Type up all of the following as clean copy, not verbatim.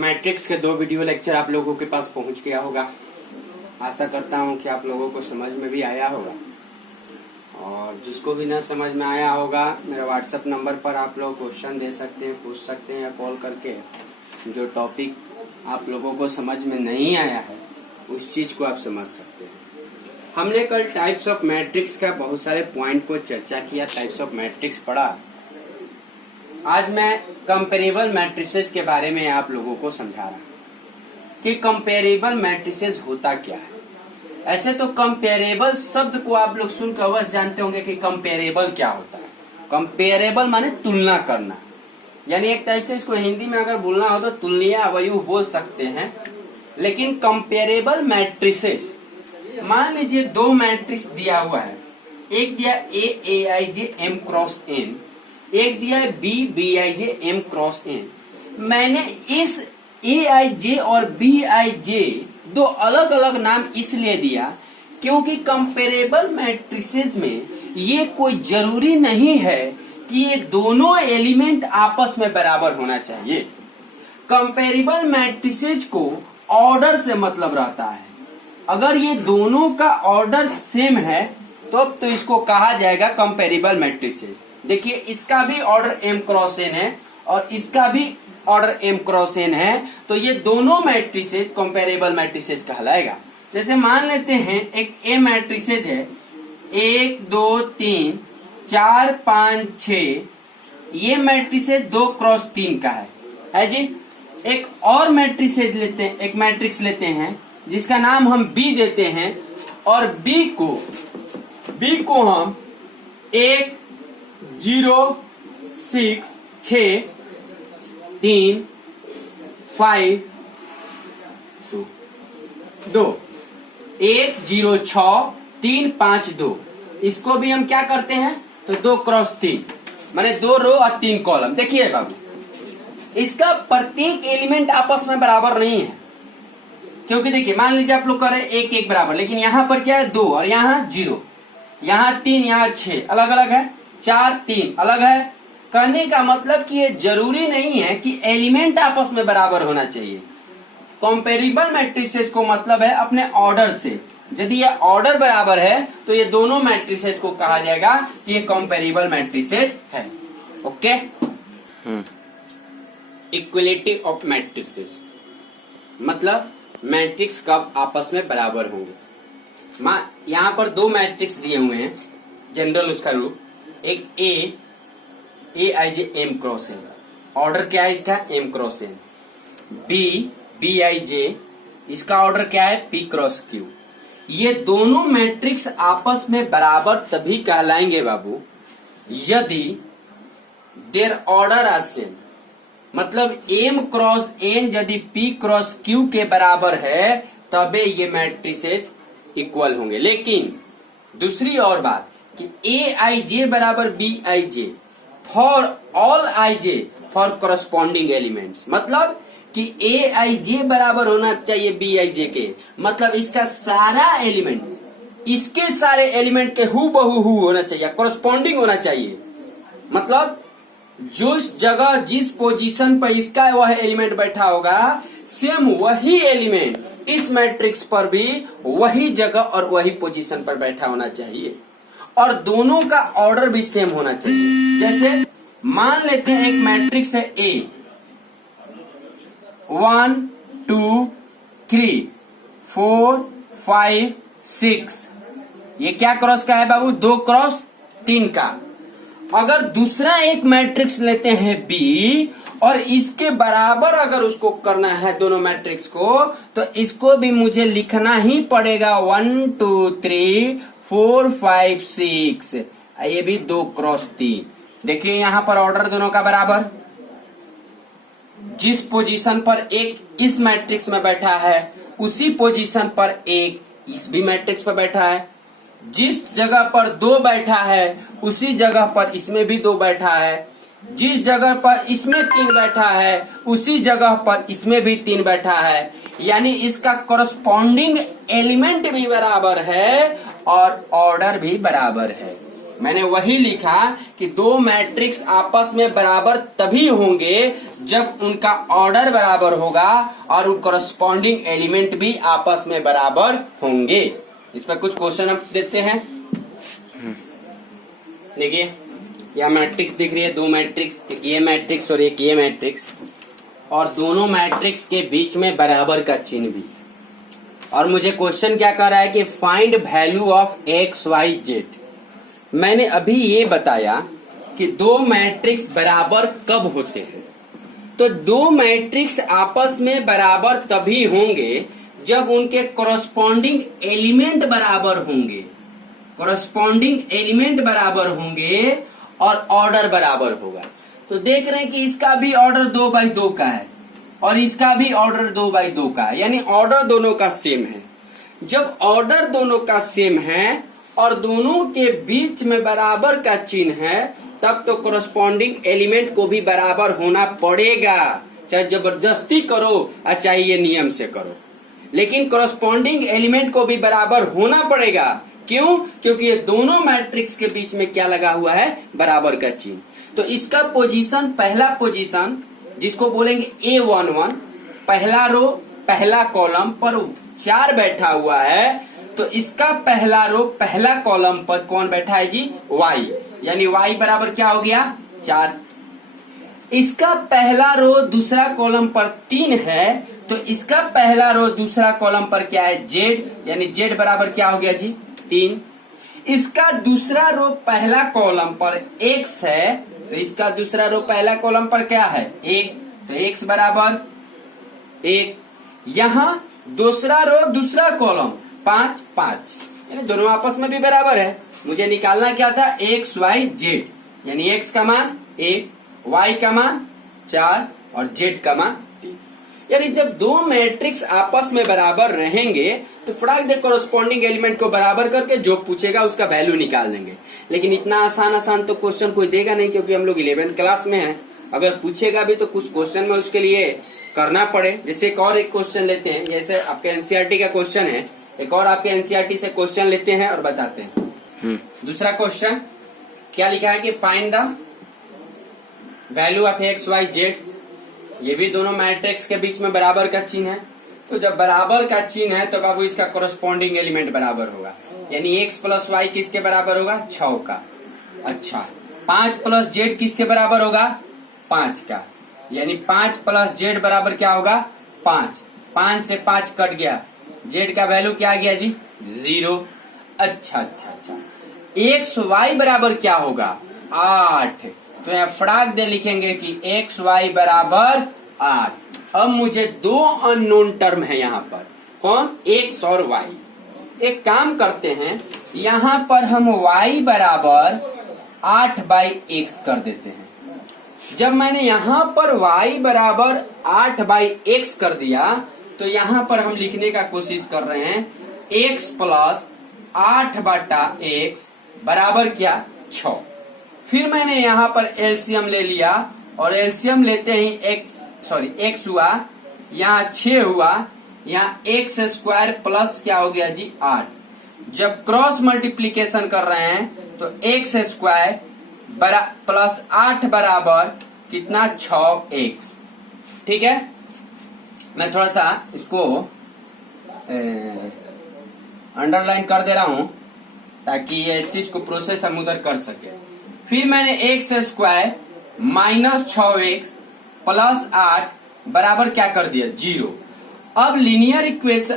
Matrix के 2 video lecture आप लोगों के पास पहुंच गया होगा। आशा करता हूं कि आप लोगों को समझ में भी आया होगा, और जिसको भी ना समझ में आया होगा मेरे व्हाट्सएप नंबर पर आप लोग क्वेश्चन दे सकते हैं, पूछ सकते हैं या कॉल करके जो टॉपिक आप लोगों को समझ में नहीं आया है उस चीज को आप समझ सकते हैं। हमने कल टाइप्स ऑफ मैट्रिक्स का बहुत सारे पॉइंट को चर्चा किया, टाइप्स ऑफ मैट्रिक्स पढ़ा। आज मैं कंपेरेबल मैट्रिसेस के बारे में आप लोगों को समझा रहा हूं कि कंपेरेबल मैट्रिसेस होता क्या है। ऐसे तो कंपेरेबल शब्द को आप लोग सुनकर अवश्य जानते होंगे कि कंपेरेबल क्या होता है। कंपेरेबल माने तुलना करना, यानी एक टाइप से इसको हिंदी में अगर बोलना हो तो तुलनीय अवयव बोल सकते हैं। लेकिन कंपेरेबल मैट्रिसेस, मान लीजिए 2 मैट्रिक्स दिया हुआ है, एक दिया A I J M cross N, एक दिया है B B I J M cross N. मैंने इस ए आई जे और बी आई जे 2 अलग अलग नाम इसलिए दिया क्योंकि कंपेरेबल मैट्रिसेस में ये कोई जरूरी नहीं है कि ये दोनों एलिमेंट आपस में बराबर होना चाहिए। कंपेरेबल मैट्रिसेस को ऑर्डर से मतलब रहता है। अगर ये दोनों का ऑर्डर सेम है तो इसको कहा जाएगा कंपेरेबल मैट्रिसेस। देखिए, इसका भी ऑर्डर m क्रॉस n है और इसका भी ऑर्डर m क्रॉस n है, तो ये दोनों मैट्रिसेस कंपेरेबल मैट्रिसेस कहलाएगा। जैसे मान लेते हैं एक A मैट्रिसेस है 1 2 3 4 5 6, ये मैट्रिसेस 2 क्रॉस 3 का है जी। एक और मैट्रिसेस लेते हैं, एक मैट्रिक्स लेते हैं जिसका नाम हम B देते हैं, और B को हम 1 0 6 6 3 5 2 1 0 6 3 5 2, इसको भी हम क्या करते हैं तो 2 क्रॉस 3 माने 2 रो और 3 कॉलम। देखिए बाबू, इसका प्रत्येक एलिमेंट आपस में बराबर नहीं है, क्योंकि देखिए मान लीजिए आप लोग कह रहे हैं 1 1 बराबर, लेकिन यहाँ पर क्या है 2 और यहाँ 0, यहाँ 3 यहाँ 6 अलग अलग है, 4 3 अलग है। कहने का मतलब कि ये जरूरी नहीं है कि एलिमेंट आपस में बराबर होना चाहिए। कंपेरेबल मैट्रिसेस को मतलब है अपने ऑर्डर से। यदि ये ऑर्डर बराबर है तो ये दोनों मैट्रिसेस को कहा जाएगा कि ये कंपेरेबल मैट्रिसेस है। ओके, इक्वलिटी ऑफ मैट्रिसेस मतलब मैट्रिक्स कब आपस में बराबर होंगे। यहाँ पर 2 मैट्रिक्स दिए हुए हैं, जनरल उसका रूप, एक A I J M cross N, order क्या है इसका M cross N. B I J, इसका ऑर्डर क्या है पी क्रॉस क्यू। ये दोनों मैट्रिक्स आपस में बराबर तभी कहलाएंगे बाबू यदि देयर ऑर्डर आर सेम, मतलब एम क्रॉस एन यदि पी क्रॉस क्यू के बराबर है तबे ये मैट्रिसेस इक्वल होंगे। लेकिन दूसरी और बात कि ए आई जे बराबर B I J for all I J for corresponding elements, मतलब कि ए आई जे बराबर होना चाहिए बी आई जे के, मतलब इसका सारा एलिमेंट इसके सारे एलिमेंट के हु बहू होना चाहिए, करस्पॉन्डिंग होना चाहिए। मतलब जो जगह जिस पोजीशन पर इसका वह एलिमेंट बैठा होगा सेम वही एलिमेंट इस मैट्रिक्स पर भी वही जगह और वही पोजीशन पर बैठा होना चाहिए, और दोनों का ऑर्डर भी सेम होना चाहिए। जैसे मान लेते हैं एक मैट्रिक्स है A 1 2 3 4 5 6, ये क्या क्रॉस का है बाबू 2 क्रॉस 3 का। अगर दूसरा एक मैट्रिक्स लेते हैं B और इसके बराबर अगर उसको करना है दोनों मैट्रिक्स को, तो इसको भी मुझे लिखना ही पड़ेगा 1 2 3 4 5 6, ये भी 2 क्रॉस 3। देखिए यहाँ पर ऑर्डर दोनों का बराबर, जिस पोजीशन पर एक इस मैट्रिक्स में बैठा है उसी पोजीशन पर एक इस भी मैट्रिक्स पर बैठा है, जिस जगह पर 2 बैठा है उसी जगह पर इसमें भी 2 बैठा है, जिस जगह पर इसमें 3 बैठा है उसी जगह पर इसमें भी 3 बैठा है। यानी इसका करस्पॉन्डिंग एलिमेंट भी बराबर है और ऑर्डर भी बराबर है। मैंने वही लिखा कि दो मैट्रिक्स आपस में बराबर तभी होंगे जब उनका ऑर्डर बराबर होगा और उन करस्पॉन्डिंग एलिमेंट भी आपस में बराबर होंगे। इस पर कुछ क्वेश्चन हम देते हैं। देखिए यह मैट्रिक्स दिख रही है, दो मैट्रिक्स, एक ये मैट्रिक्स और एक ये मैट्रिक्स, और दोनों मैट्रिक्स के बीच में बराबर का चिन्ह भी। और मुझे क्वेश्चन क्या कर रहा है कि find value of X Y Z. मैंने अभी ये बताया कि दो मैट्रिक्स बराबर कब होते हैं, तो दो मैट्रिक्स आपस में बराबर तभी होंगे जब उनके कॉरस्पॉन्डिंग एलिमेंट बराबर होंगे, कॉरस्पॉन्डिंग एलिमेंट बराबर होंगे और ऑर्डर बराबर होगा। तो देख रहे हैं कि इसका भी ऑर्डर 2/2 का है और इसका भी ऑर्डर 2/2 का है, यानी ऑर्डर दोनों का सेम है। जब ऑर्डर दोनों का सेम है और दोनों के बीच में बराबर का चिन्ह है, तब तो कॉरस्पॉन्डिंग एलिमेंट को भी बराबर होना पड़ेगा, चाहे जबरदस्ती करो और चाहे ये नियम से करो, लेकिन कॉरस्पॉन्डिंग एलिमेंट को भी बराबर होना पड़ेगा। क्यों? क्योंकि ये दोनों मैट्रिक्स के बीच में क्या लगा हुआ है, बराबर का चिन्ह। तो इसका पोजीशन, पहला पोजीशन जिसको बोलेंगे A11, पहला रो पहला कॉलम पर 4 बैठा हुआ है, तो इसका पहला रो पहला कॉलम पर कौन बैठा है जी, y, यानी y बराबर क्या हो गया, 4। इसका पहला रो दूसरा कॉलम पर 3 है, तो इसका पहला रो दूसरा कॉलम पर क्या है, z, यानी z बराबर क्या हो गया जी, 3। इसका दूसरा रो पहला कॉलम पर x है, तो इसका दूसरा रो पहला कॉलम पर क्या है, 1, तो x बराबर 1। यहाँ दूसरा रो दूसरा कॉलम 5, 5, यानी दोनों आपस में भी बराबर है। मुझे निकालना क्या था, x y z, यानी x का मान 1, y का मान 4 और z का मान 3। यानी जब दो मैट्रिक्स आपस में बराबर रहेंगे तो फटाक दे कॉरस्पॉन्डिंग एलिमेंट को बराबर करके जो पूछेगा उसका वैल्यू निकाल देंगे। लेकिन इतना आसान तो क्वेश्चन कोई देगा नहीं, क्योंकि हम लोग 11th क्लास में हैं। अगर पूछेगा भी तो कुछ क्वेश्चन में उसके लिए करना पड़े। जैसे एक क्वेश्चन लेते हैं, जैसे आपके एनसीईआरटी का क्वेश्चन है, एक और आपके एनसीईआरटी से क्वेश्चन लेते हैं और बताते हैं। दूसरा क्वेश्चन क्या लिखा है कि find the value of X Y Z. ये भी दोनों मैट्रिक्स के बीच में बराबर का चिन्ह है, तो जब बराबर का चिन्ह है तो बाबू इसका कॉरस्पॉन्डिंग एलिमेंट बराबर होगा, यानी x प्लस वाई किसके बराबर होगा, 6 का। अच्छा, 5 प्लस जेड किसके बराबर होगा, 5 का, यानी 5 प्लस जेड बराबर क्या होगा, 5। 5 से 5 कट गया, जेड का वैल्यू क्या आ गया जी, 0। अच्छा, एक्स वाई बराबर क्या होगा, 8। तो यहाँ फटाक दे लिखेंगे कि एक्स वाई बराबर 8। अब मुझे 2 अननोन टर्म है यहाँ पर, कौन, x और y। एक काम करते हैं, यहाँ पर हम y बराबर 8/x कर देते हैं। जब मैंने यहाँ पर y बराबर 8/x कर दिया, तो यहाँ पर हम लिखने का कोशिश कर रहे हैं x प्लस 8/x बराबर क्या, 6। फिर मैंने यहाँ पर एलसीएम ले लिया, और एलसीएम लेते ही x हुआ, यहाँ 6 हुआ, यहाँ x स्क्वायर प्लस क्या हो गया जी, 8। जब क्रॉस मल्टीप्लीकेशन कर रहे हैं तो x स्क्वायर प्लस 8 बराबर कितना, 6x। ठीक है, मैं थोड़ा सा इसको अंडरलाइन कर दे रहा हूं ताकि ये चीज को प्रोसेस हम उधर कर सके। फिर मैंने x square minus 6x plus 8 बराबर क्या कर दिया, 0। अब लीनियर इक्वेशन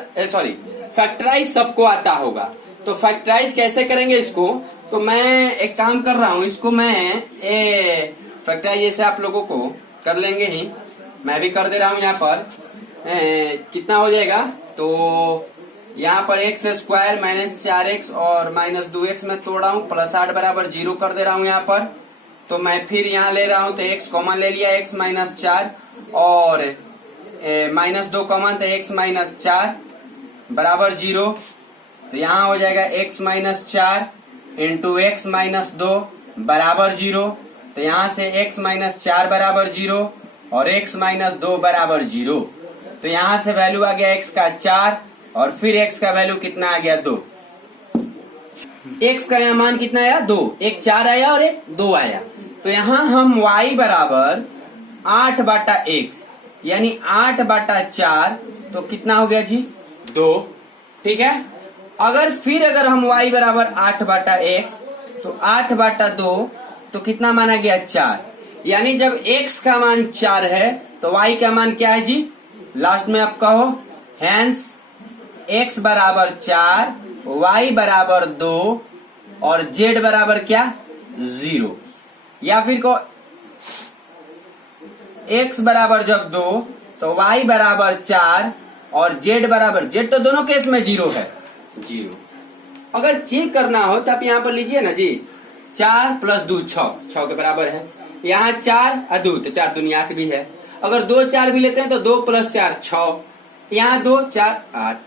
फैक्टराइज सबको आता होगा, तो फैक्टराइज कैसे करेंगे इसको, तो मैं एक काम कर रहा हूं, इसको मैं फैक्टराइज जैसे आप लोगों को कर लेंगे ही, मैं भी कर दे रहा हूं। यहाँ पर कितना हो जाएगा, तो यहाँ पर x स्क्वायर माइनस 4x और माइनस 2x में तोड़ रहा हूँ, प्लस 8 बराबर 0 कर दे रहा हूँ यहाँ पर। तो मैं फिर यहाँ ले रहा हूँ, तो x कॉमन ले लिया, x माइनस 4 और माइनस 2 कॉमन, तो x माइनस 4 बराबर 0। तो यहाँ हो जाएगा x minus 4 into x minus 2 बराबर 0। तो यहाँ से x माइनस 4 बराबर 0 और x माइनस 2 बराबर 0। तो यहाँ से वैल्यू आ गया x का 4 और फिर x का वैल्यू कितना आ गया, 2। x का यहाँ मान कितना आया 2, एक 4 आया और एक 2 आया। तो यहाँ हम y बराबर 8/x यानी 8/4 तो कितना हो गया जी 2। ठीक है, अगर हम y बराबर 8/x तो 8/2 तो कितना माना गया 4, यानी जब x का मान 4 है तो y का मान क्या है जी, लास्ट में आप कहो हैंस x बराबर 4, y बराबर 2 और z बराबर क्या 0, या फिर को x बराबर जब 2 तो y बराबर 4 और z बराबर, z तो दोनों केस में 0 है 0। अगर चेक करना हो तो आप यहाँ पर लीजिए ना जी, 4 + 2 6 के बराबर है। यहाँ 4 और 2 तो 4 दुनिया के भी है। अगर 2 4 भी लेते हैं तो 2 + 4 6, यहाँ 2 4 8।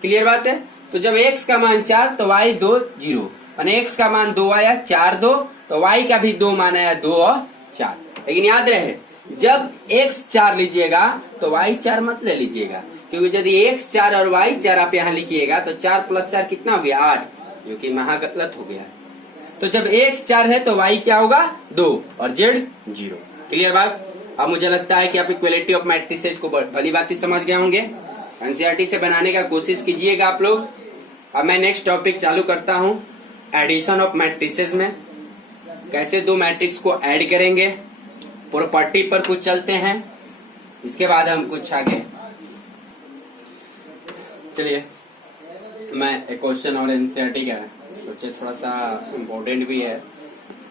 क्लियर बात है। तो जब x का मान 4 तो y 2 0, यानी x का मान 2 आया 4 2, तो y का भी 2 मान आया 2 और 4। लेकिन याद रहे जब x 4 लीजिएगा तो y 4 मत ले लीजिएगा, क्योंकि यदि x 4 और y 4 आप यहाँ लिखिएगा तो 4 + 4 कितना हो गया 8, जो कि महा गलत हो गया। तो जब x 4 है तो y क्या होगा 2 और z 0। क्लियर बात। अब मुझे लगता है कि आप इक्वलिटी ऑफ मैट्रिसेज को भली बात समझ गए होंगे। एनसीईआरटी से बनाने का कोशिश कीजिएगा आप लोग। अब मैं नेक्स्ट टॉपिक चालू करता हूँ, एडिशन ऑफ मैट्रिसेज में कैसे दो मैट्रिक्स को ऐड करेंगे, प्रॉपर्टी पर कुछ चलते हैं, इसके बाद हम कुछ आगे। चलिए मैं एक क्वेश्चन और एनसीईआरटी का सोचे थोड़ा सा इम्पोर्टेंट भी है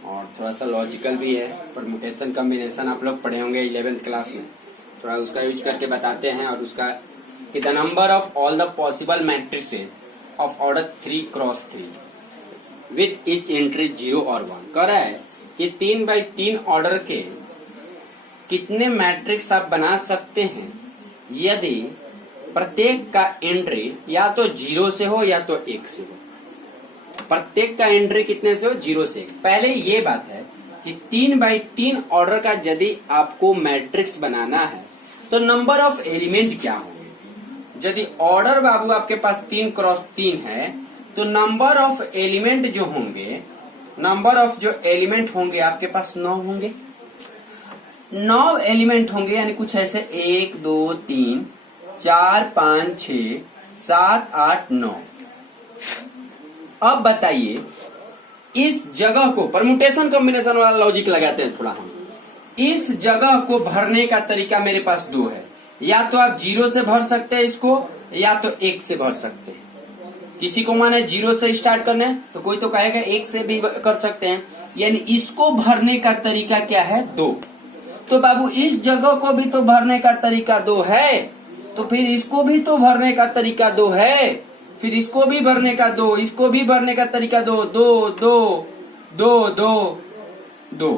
और थोड़ा सा लॉजिकल भी है। परम्यूटेशन कॉम्बिनेशन आप लोग पढ़े होंगे 11th क्लास में, थोड़ा उसका यूज करके बताते हैं। और उसका कि the number of all the possible matrices of order 3x3 with each entry 0 और 1 कह रहा है कि 3x3 ऑर्डर के कितने मैट्रिक्स आप बना सकते हैं यदि प्रत्येक का एंट्री या तो 0 से हो या तो 1 से हो। प्रत्येक का एंट्री कितने से हो 0 से 1। पहले ये बात है कि 3x3 ऑर्डर का यदि आपको मैट्रिक्स बनाना है तो नंबर ऑफ एलिमेंट क्या होंगे। यदि ऑर्डर बाबू आपके पास 3x3 है तो नंबर ऑफ एलिमेंट जो होंगे, नंबर ऑफ जो एलिमेंट होंगे आपके पास 9 होंगे। 9 एलिमेंट होंगे, यानी कुछ ऐसे 1 2 3 4 5 6 7 8 9। अब बताइए इस जगह को, परम्यूटेशन कॉम्बिनेशन वाला लॉजिक लगाते हैं थोड़ा हम। इस जगह को भरने का तरीका मेरे पास 2 है, या तो आप 0 से भर सकते हैं इसको, या तो 1 से भर सकते हैं। किसी को माने 0 से स्टार्ट करना है तो कोई तो कहेगा 1 से भी कर सकते हैं, यानी इसको भरने का तरीका क्या है 2। तो बाबू इस जगह को भी तो भरने का तरीका 2 है, तो फिर इसको भी तो भरने का तरीका 2 है, फिर इसको भी भरने का 2, इसको भी भरने का तरीका 2 2 2 2 2 2।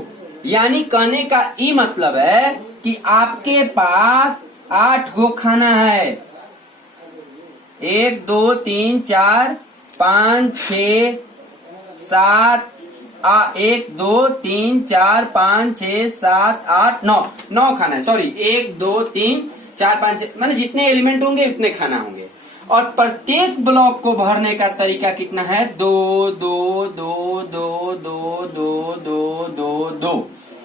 यानी कहने का ई मतलब है कि आपके पास 8 गो खाना है। 1 2 3 4 5 6 7 1 2 3 4 5 6 7 8 9 खाना है। सॉरी 1 2 3 4 5 6 माने जितने एलिमेंट होंगे उतने खाना होंगे। और प्रत्येक ब्लॉक को भरने का तरीका कितना है 2 2 2 2 2 2 2 2 2,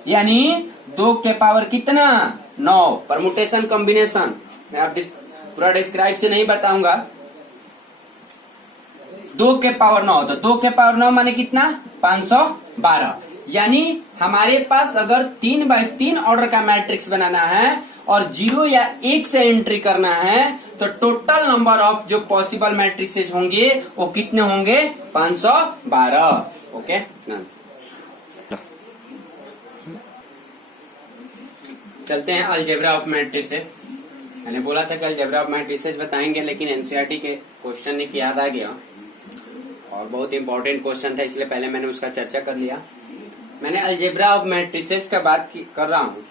यानी 2 के पावर कितना 9। परम्यूटेशन कॉम्बिनेशन मैं आप पूरा डिस्क्राइब से नहीं बताऊंगा। 2 के पावर 9, तो 2 के पावर 9 माने कितना 512। यानी हमारे पास अगर 3x3 ऑर्डर का मैट्रिक्स बनाना है और 0 या 1 से एंट्री करना है तो टोटल नंबर ऑफ जो पॉसिबल मैट्रिसेज होंगे वो कितने होंगे 512। ओके चलते हैं अलजेब्रा ऑफ मैट्रिसेज। मैंने बोला था कि अलजेब्रा ऑफ मैट्रिसेज बताएंगे, लेकिन एनसीईआरटी के क्वेश्चन एक याद आ गया और बहुत इंपॉर्टेंट क्वेश्चन था, इसलिए पहले मैंने उसका चर्चा कर लिया। मैंने अलजेब्रा ऑफ मैट्रिसेज का बात कर रहा हूँ,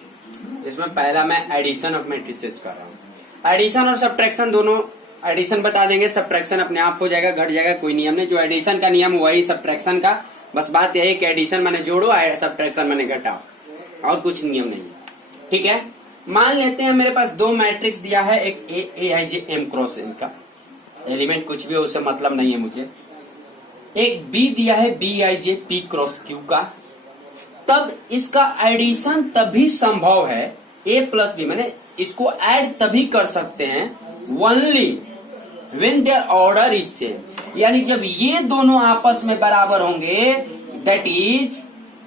जिसमें पहला मैं एडिशन ऑफ मैट्रिसेज कर रहा हूँ। एडिशन और सब्ट्रैक्शन दोनों, एडिशन बता देंगे, सब्ट्रैक्शन अपने आप हो जाएगा, घट जाएगा, कोई नियम नहीं। जो एडिशन का नियम वही सब्ट्रैक्शन का, बस बात यही कि एडिशन मैंने जोड़ो, सब्ट्रैक्शन मैंने घटाओ, और कुछ नियम नहीं है। ठीक है, मान लेते हैं मेरे पास 2 मैट्रिक्स दिया है, एक A I J M cross N का। एलिमेंट कुछ भी हो उससे मतलब नहीं है मुझे। एक बी दिया है BIJ P क्रॉस Q का, तब इसका एडिशन तभी संभव है A प्लस बी, मैंने इसको ऐड तभी कर सकते हैं only when there order is same, यानी जब ये दोनों आपस में बराबर होंगे। दैट इज,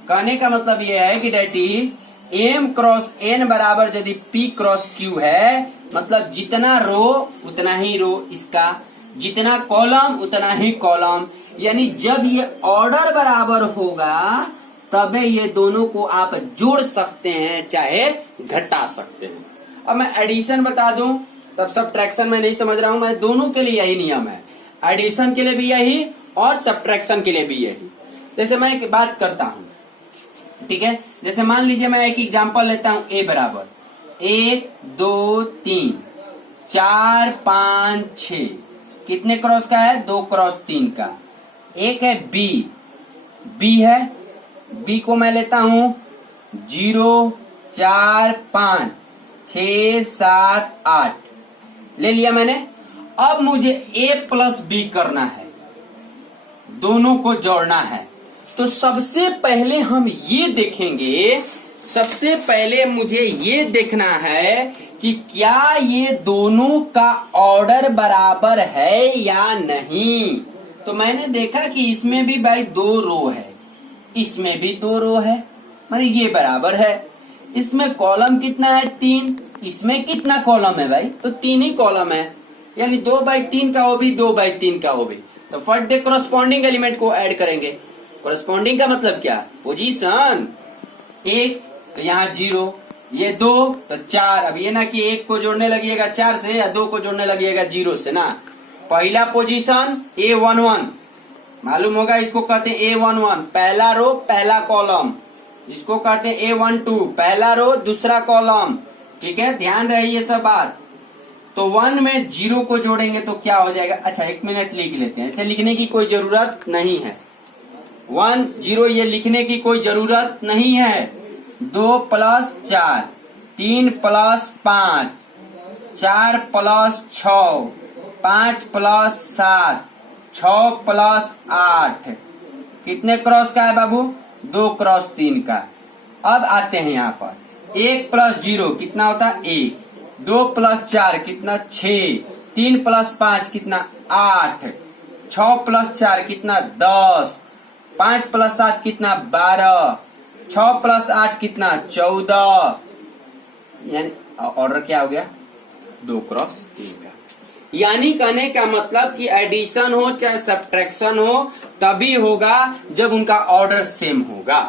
कहने का मतलब ये है कि that is M cross N बराबर यदि P क्रॉस Q है, मतलब जितना रो उतना ही रो इसका, जितना कॉलम उतना ही कॉलम, यानी जब ये ऑर्डर बराबर होगा तबे ये दोनों को आप जोड़ सकते हैं चाहे घटा सकते हैं। अब मैं एडिशन बता दूं, तब सब्ट्रैक्शन में नहीं समझ रहा हूं मैं, दोनों के लिए यही नियम है, एडिशन के लिए भी यही और सब्ट्रैक्शन के लिए भी यही। जैसे मैं एक बात करता हूं, ठीक है, जैसे मान लीजिए मैं एक एग्जांपल लेता हूं, A बराबर 1 2 3 4 5 6, कितने क्रॉस का है? 2 क्रॉस 3 का। एक है B है, B को मैं लेता हूं 0 4 5 6 7 8, ले लिया मैंने। अब मुझे A प्लस B करना है, दोनों को जोड़ना है, तो सबसे पहले हम ये देखेंगे, सबसे पहले मुझे ये देखना है कि क्या ये दोनों का ऑर्डर बराबर है या नहीं। तो मैंने देखा कि इसमें भी भाई 2 रो है, इसमें भी 2 रो है, माने ये बराबर है। इसमें कॉलम कितना है? 3, इसमें कितना कॉलम है भाई? तो 3 ही कॉलम है, यानी 2/3 का वो भी 2/3 का वो भी। तो फट दे कॉरस्पॉन्डिंग एलिमेंट को ऐड करेंगे। कॉरस्पॉन्डिंग का मतलब क्या? पोजीशन। 1 तो यहाँ 0, ये 2 तो 4। अब ये ना कि 1 को जोड़ने लगिएगा 4 से या 2 को जोड़ने लगिएगा 0 से ना। पहला पोजीशन A11, मालूम होगा, इसको कहते हैं A11 पहला रो पहला कॉलम, इसको कहते हैं A12 पहला रो दूसरा कॉलम। ठीक है, ध्यान रहे ये सब बात। तो 1 में 0 को जोड़ेंगे तो क्या हो जाएगा? अच्छा 1 मिनट लिख लेते हैं, ऐसे लिखने की कोई जरूरत नहीं है। 1 0 ये लिखने की कोई जरूरत नहीं है। 2 plus 4, 3 plus 5, 4 plus 6, 5 plus 7, 6 plus 8, कितने क्रॉस का है बाबू? 2 क्रॉस 3 का। अब आते हैं यहाँ पर, 1 प्लस 0 कितना होता है? 1, 2 प्लस 4 कितना? 6, 3 प्लस 5 कितना? 8, 6 प्लस 4 कितना? 10, 5 प्लस 7 कितना? 12, 6 प्लस 8 कितना? 14। यानी ऑर्डर क्या हो गया? 2 क्रॉस 3 का। यानी कहने का मतलब कि एडिशन हो चाहे सब्ट्रैक्शन हो तभी होगा जब उनका ऑर्डर सेम होगा।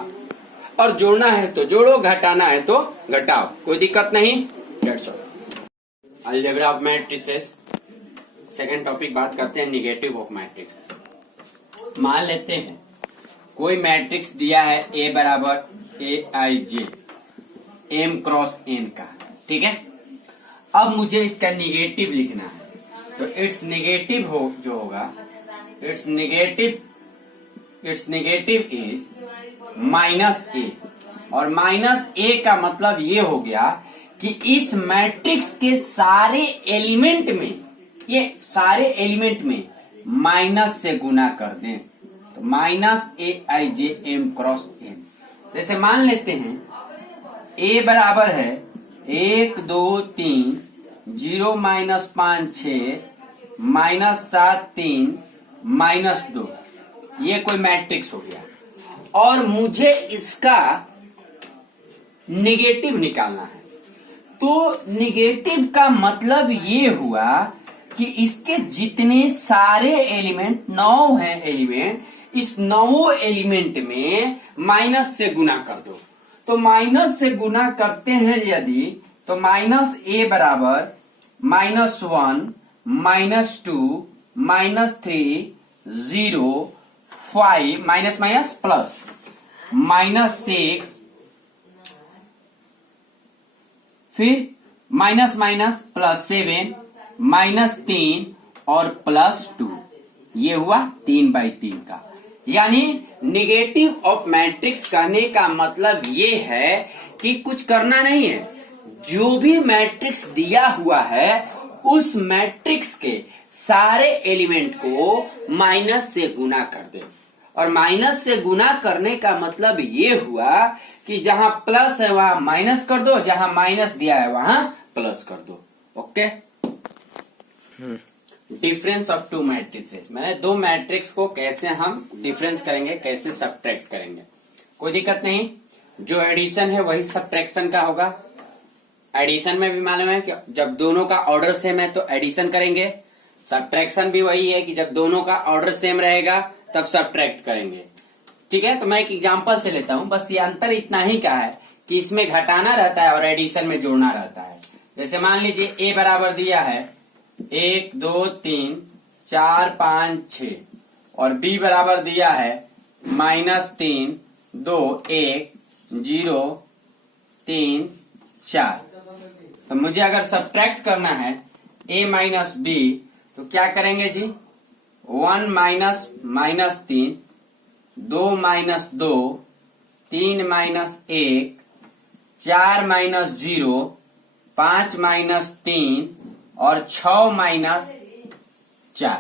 और जोड़ना है तो जोड़ो, घटाना है तो घटाओ, कोई दिक्कत नहीं। That's all. Algebra of matrices, second topic बात करते हैं निगेटिव ऑफ मैट्रिक्स। मान लेते हैं कोई मैट्रिक्स दिया है A बराबर AIJ M क्रॉस N का, ठीक है। अब मुझे इसका निगेटिव लिखना है, तो इट्स निगेटिव हो जो होगा, इट्स निगेटिव इज -A, और -A का मतलब ये हो गया कि इस मैट्रिक्स के सारे एलिमेंट में, ये सारे एलिमेंट में माइनस से गुना कर दें, तो -AIJ M क्रॉस N। जैसे मान लेते हैं A बराबर है 1 2 3 0 -5 6 -7 3 -2, ये कोई मैट्रिक्स हो गया। और मुझे इसका निगेटिव निकालना है, तो निगेटिव का मतलब ये हुआ कि इसके जितने सारे एलिमेंट 9 हैं एलिमेंट, इस 9 एलिमेंट में माइनस से गुना कर दो। तो माइनस से गुना करते हैं यदि, तो -A बराबर -1 -2 -3 0 5 माइनस माइनस प्लस -6, फिर माइनस माइनस +7 -3 और +2, ये हुआ 3/3 का। यानी निगेटिव ऑफ मैट्रिक्स कहने का मतलब ये है कि कुछ करना नहीं है, जो भी मैट्रिक्स दिया हुआ है उस मैट्रिक्स के सारे एलिमेंट को माइनस से गुना कर दे। और माइनस से गुना करने का मतलब ये हुआ कि जहां प्लस है वहां माइनस कर दो, जहां माइनस दिया है वहां प्लस कर दो। Okay. Difference of two matrices, मैंने दो मैट्रिक्स को कैसे हम डिफरेंस करेंगे, कैसे सब्ट्रैक्ट करेंगे, कोई दिक्कत नहीं। जो एडिशन है वही सब्ट्रैक्शन का होगा। एडिशन में भी मालूम है कि जब दोनों का ऑर्डर सेम है तो एडिशन करेंगे। सब्ट्रैक्शन भी वही है कि जब दोनों का ऑर्डर सेम रहेगा तब सब्ट्रैक्ट करेंगे। ठीक है, तो मैं एक एग्जांपल से लेता हूं। बस ये अंतर इतना ही का है कि इसमें घटाना रहता है और एडिशन में जोड़ना रहता है। जैसे मान लीजिए ए बराबर दिया है 1 2 3 4 5 6 और बी बराबर दिया है -3 2 1 0 3 4। तो मुझे अगर सब्ट्रैक्ट करना है a माइनस बी तो क्या करेंगे जी? 1 minus -3 2 minus 2 3 minus 1 4 minus 0 5 minus 3 और 6 माइनस 4।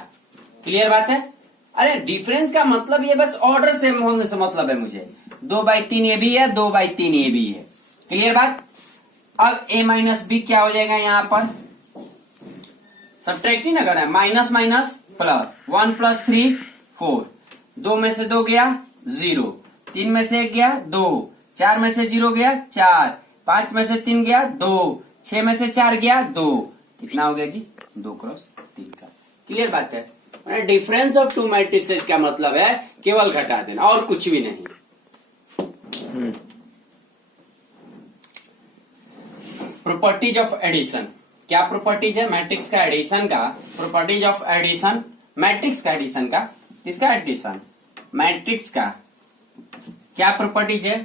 क्लियर बात है? अरे डिफरेंस का मतलब ये बस ऑर्डर सेम होने से मतलब है मुझे। 2/3 ये भी है, 2/3 ये भी है। क्लियर बात? अब a माइनस बी क्या हो जाएगा? यहां पर सब्ट्रैक्ट ही ना करना है, माइनस माइनस प्लस 1 + 3 4 2 में से 2 गया 0 3 में से 1 गया 2 4 में से 0 गया 4 5 में से 3 गया 2 6 में से 4 गया 2। कितना हो गया जी? 2 × 3 का। क्लियर बात है? डिफरेंस ऑफ टू मैट्रिसेस का मतलब है केवल घटा देना और कुछ भी नहीं। प्रॉपर्टीज ऑफ एडिशन, क्या प्रॉपर्टीज है मैट्रिक्स का एडिशन का? प्रॉपर्टीज ऑफ एडिशन, मैट्रिक्स का एडिशन का, किसका एडिशन? मैट्रिक्स का क्या प्रॉपर्टीज है?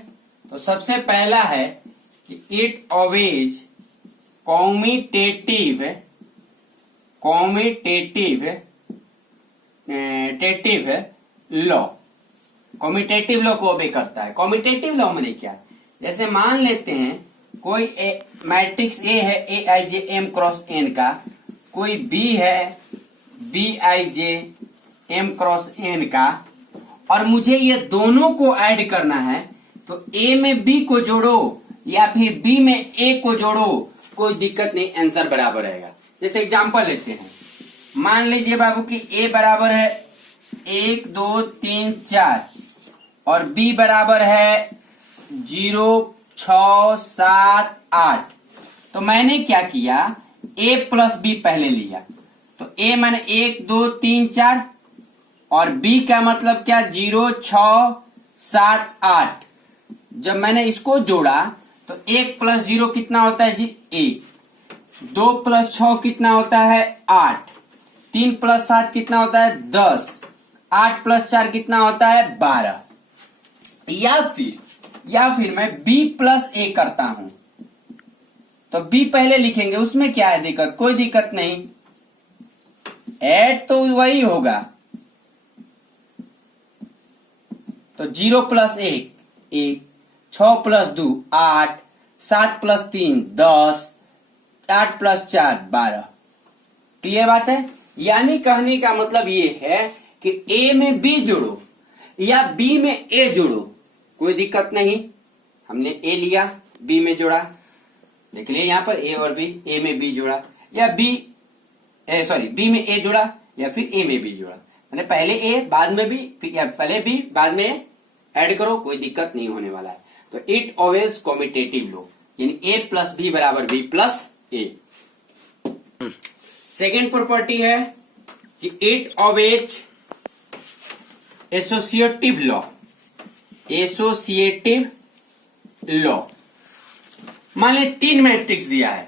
तो सबसे पहला है कि it always commutative law, commutative law को ओबे करता है। कॉम्यूटेटिव लॉ मैंने क्या? जैसे मान लेते हैं कोई मैट्रिक्स ए है aij m × n का, कोई बी है bij m × n का, और मुझे ये दोनों को ऐड करना है तो ए में बी को जोड़ो या फिर बी में ए को जोड़ो, कोई दिक्कत नहीं, आंसर बराबर रहेगा। जैसे एग्जांपल लेते हैं, मान लीजिए बाबू कि ए बराबर है 1 2 3 4 और बी बराबर है 0 6 7 8। तो मैंने क्या किया? a + b पहले लिया, तो a मैंने 1 2 3 4 और b का मतलब क्या? 0 6 7 8। जब मैंने इसको जोड़ा तो 1 + 0 कितना होता है जी? 1। 2 + 6 कितना होता है? 8। 3 + 7 कितना होता है? 10। 8 + 4 कितना होता है? 12। या फिर मैं b + a करता हूं, तो b पहले लिखेंगे, उसमें क्या है दिक्कत? कोई दिक्कत नहीं, ऐड तो वही होगा। तो 0 + 1 1, 6 + 2 8, 7 + 3 10, 8 + 4 12। क्लियर बात है? यानी कहने का मतलब ये है कि a में b जोड़ो या b में a जोड़ो, कोई दिक्कत नहीं। हमने a लिया, b में जोड़ा, देख लिया यहाँ पर a और b, a में b जोड़ा या b में a जोड़ा या फिर a में b जोड़ा। मैंने पहले a बाद में b या पहले b बाद में ऐड करो, कोई दिक्कत नहीं होने वाला है। तो इट ऑलवेज कॉम्यूटेटिव लॉ, यानी a + b = b + a। Second property है कि इट ऑलवेज एसोसिएटिव लॉ। मान ली 3 मैट्रिक्स दिया है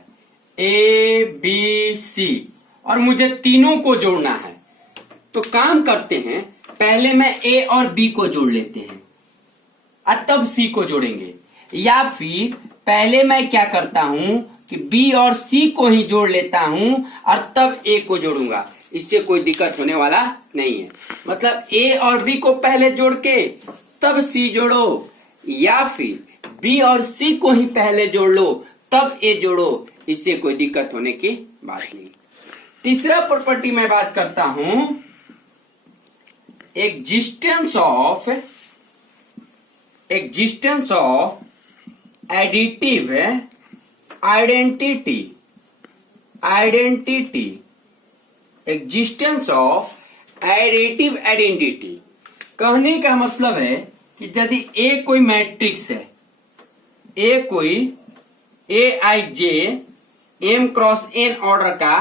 ए बी सी और मुझे तीनों को जोड़ना है, तो काम करते हैं, पहले मैं ए और बी को जोड़ लेते हैं और तब सी को जोड़ेंगे, या फिर पहले मैं क्या करता हूं कि बी और सी को ही जोड़ लेता हूं और तब ए को जोड़ूंगा। इससे कोई दिक्कत होने वाला नहीं है। मतलब ए और बी को पहले जोड़ के तब सी जोड़ो, या फिर बी और सी को ही पहले जोड़ लो तब ए जोड़ो, इससे कोई दिक्कत होने की बात नहीं। तीसरा प्रॉपर्टी मैं बात करता हूं existence of additive identity. Existence of additive identity कहने का मतलब है कि यदि ए कोई मैट्रिक्स है, ए कोई AIJ M cross N order का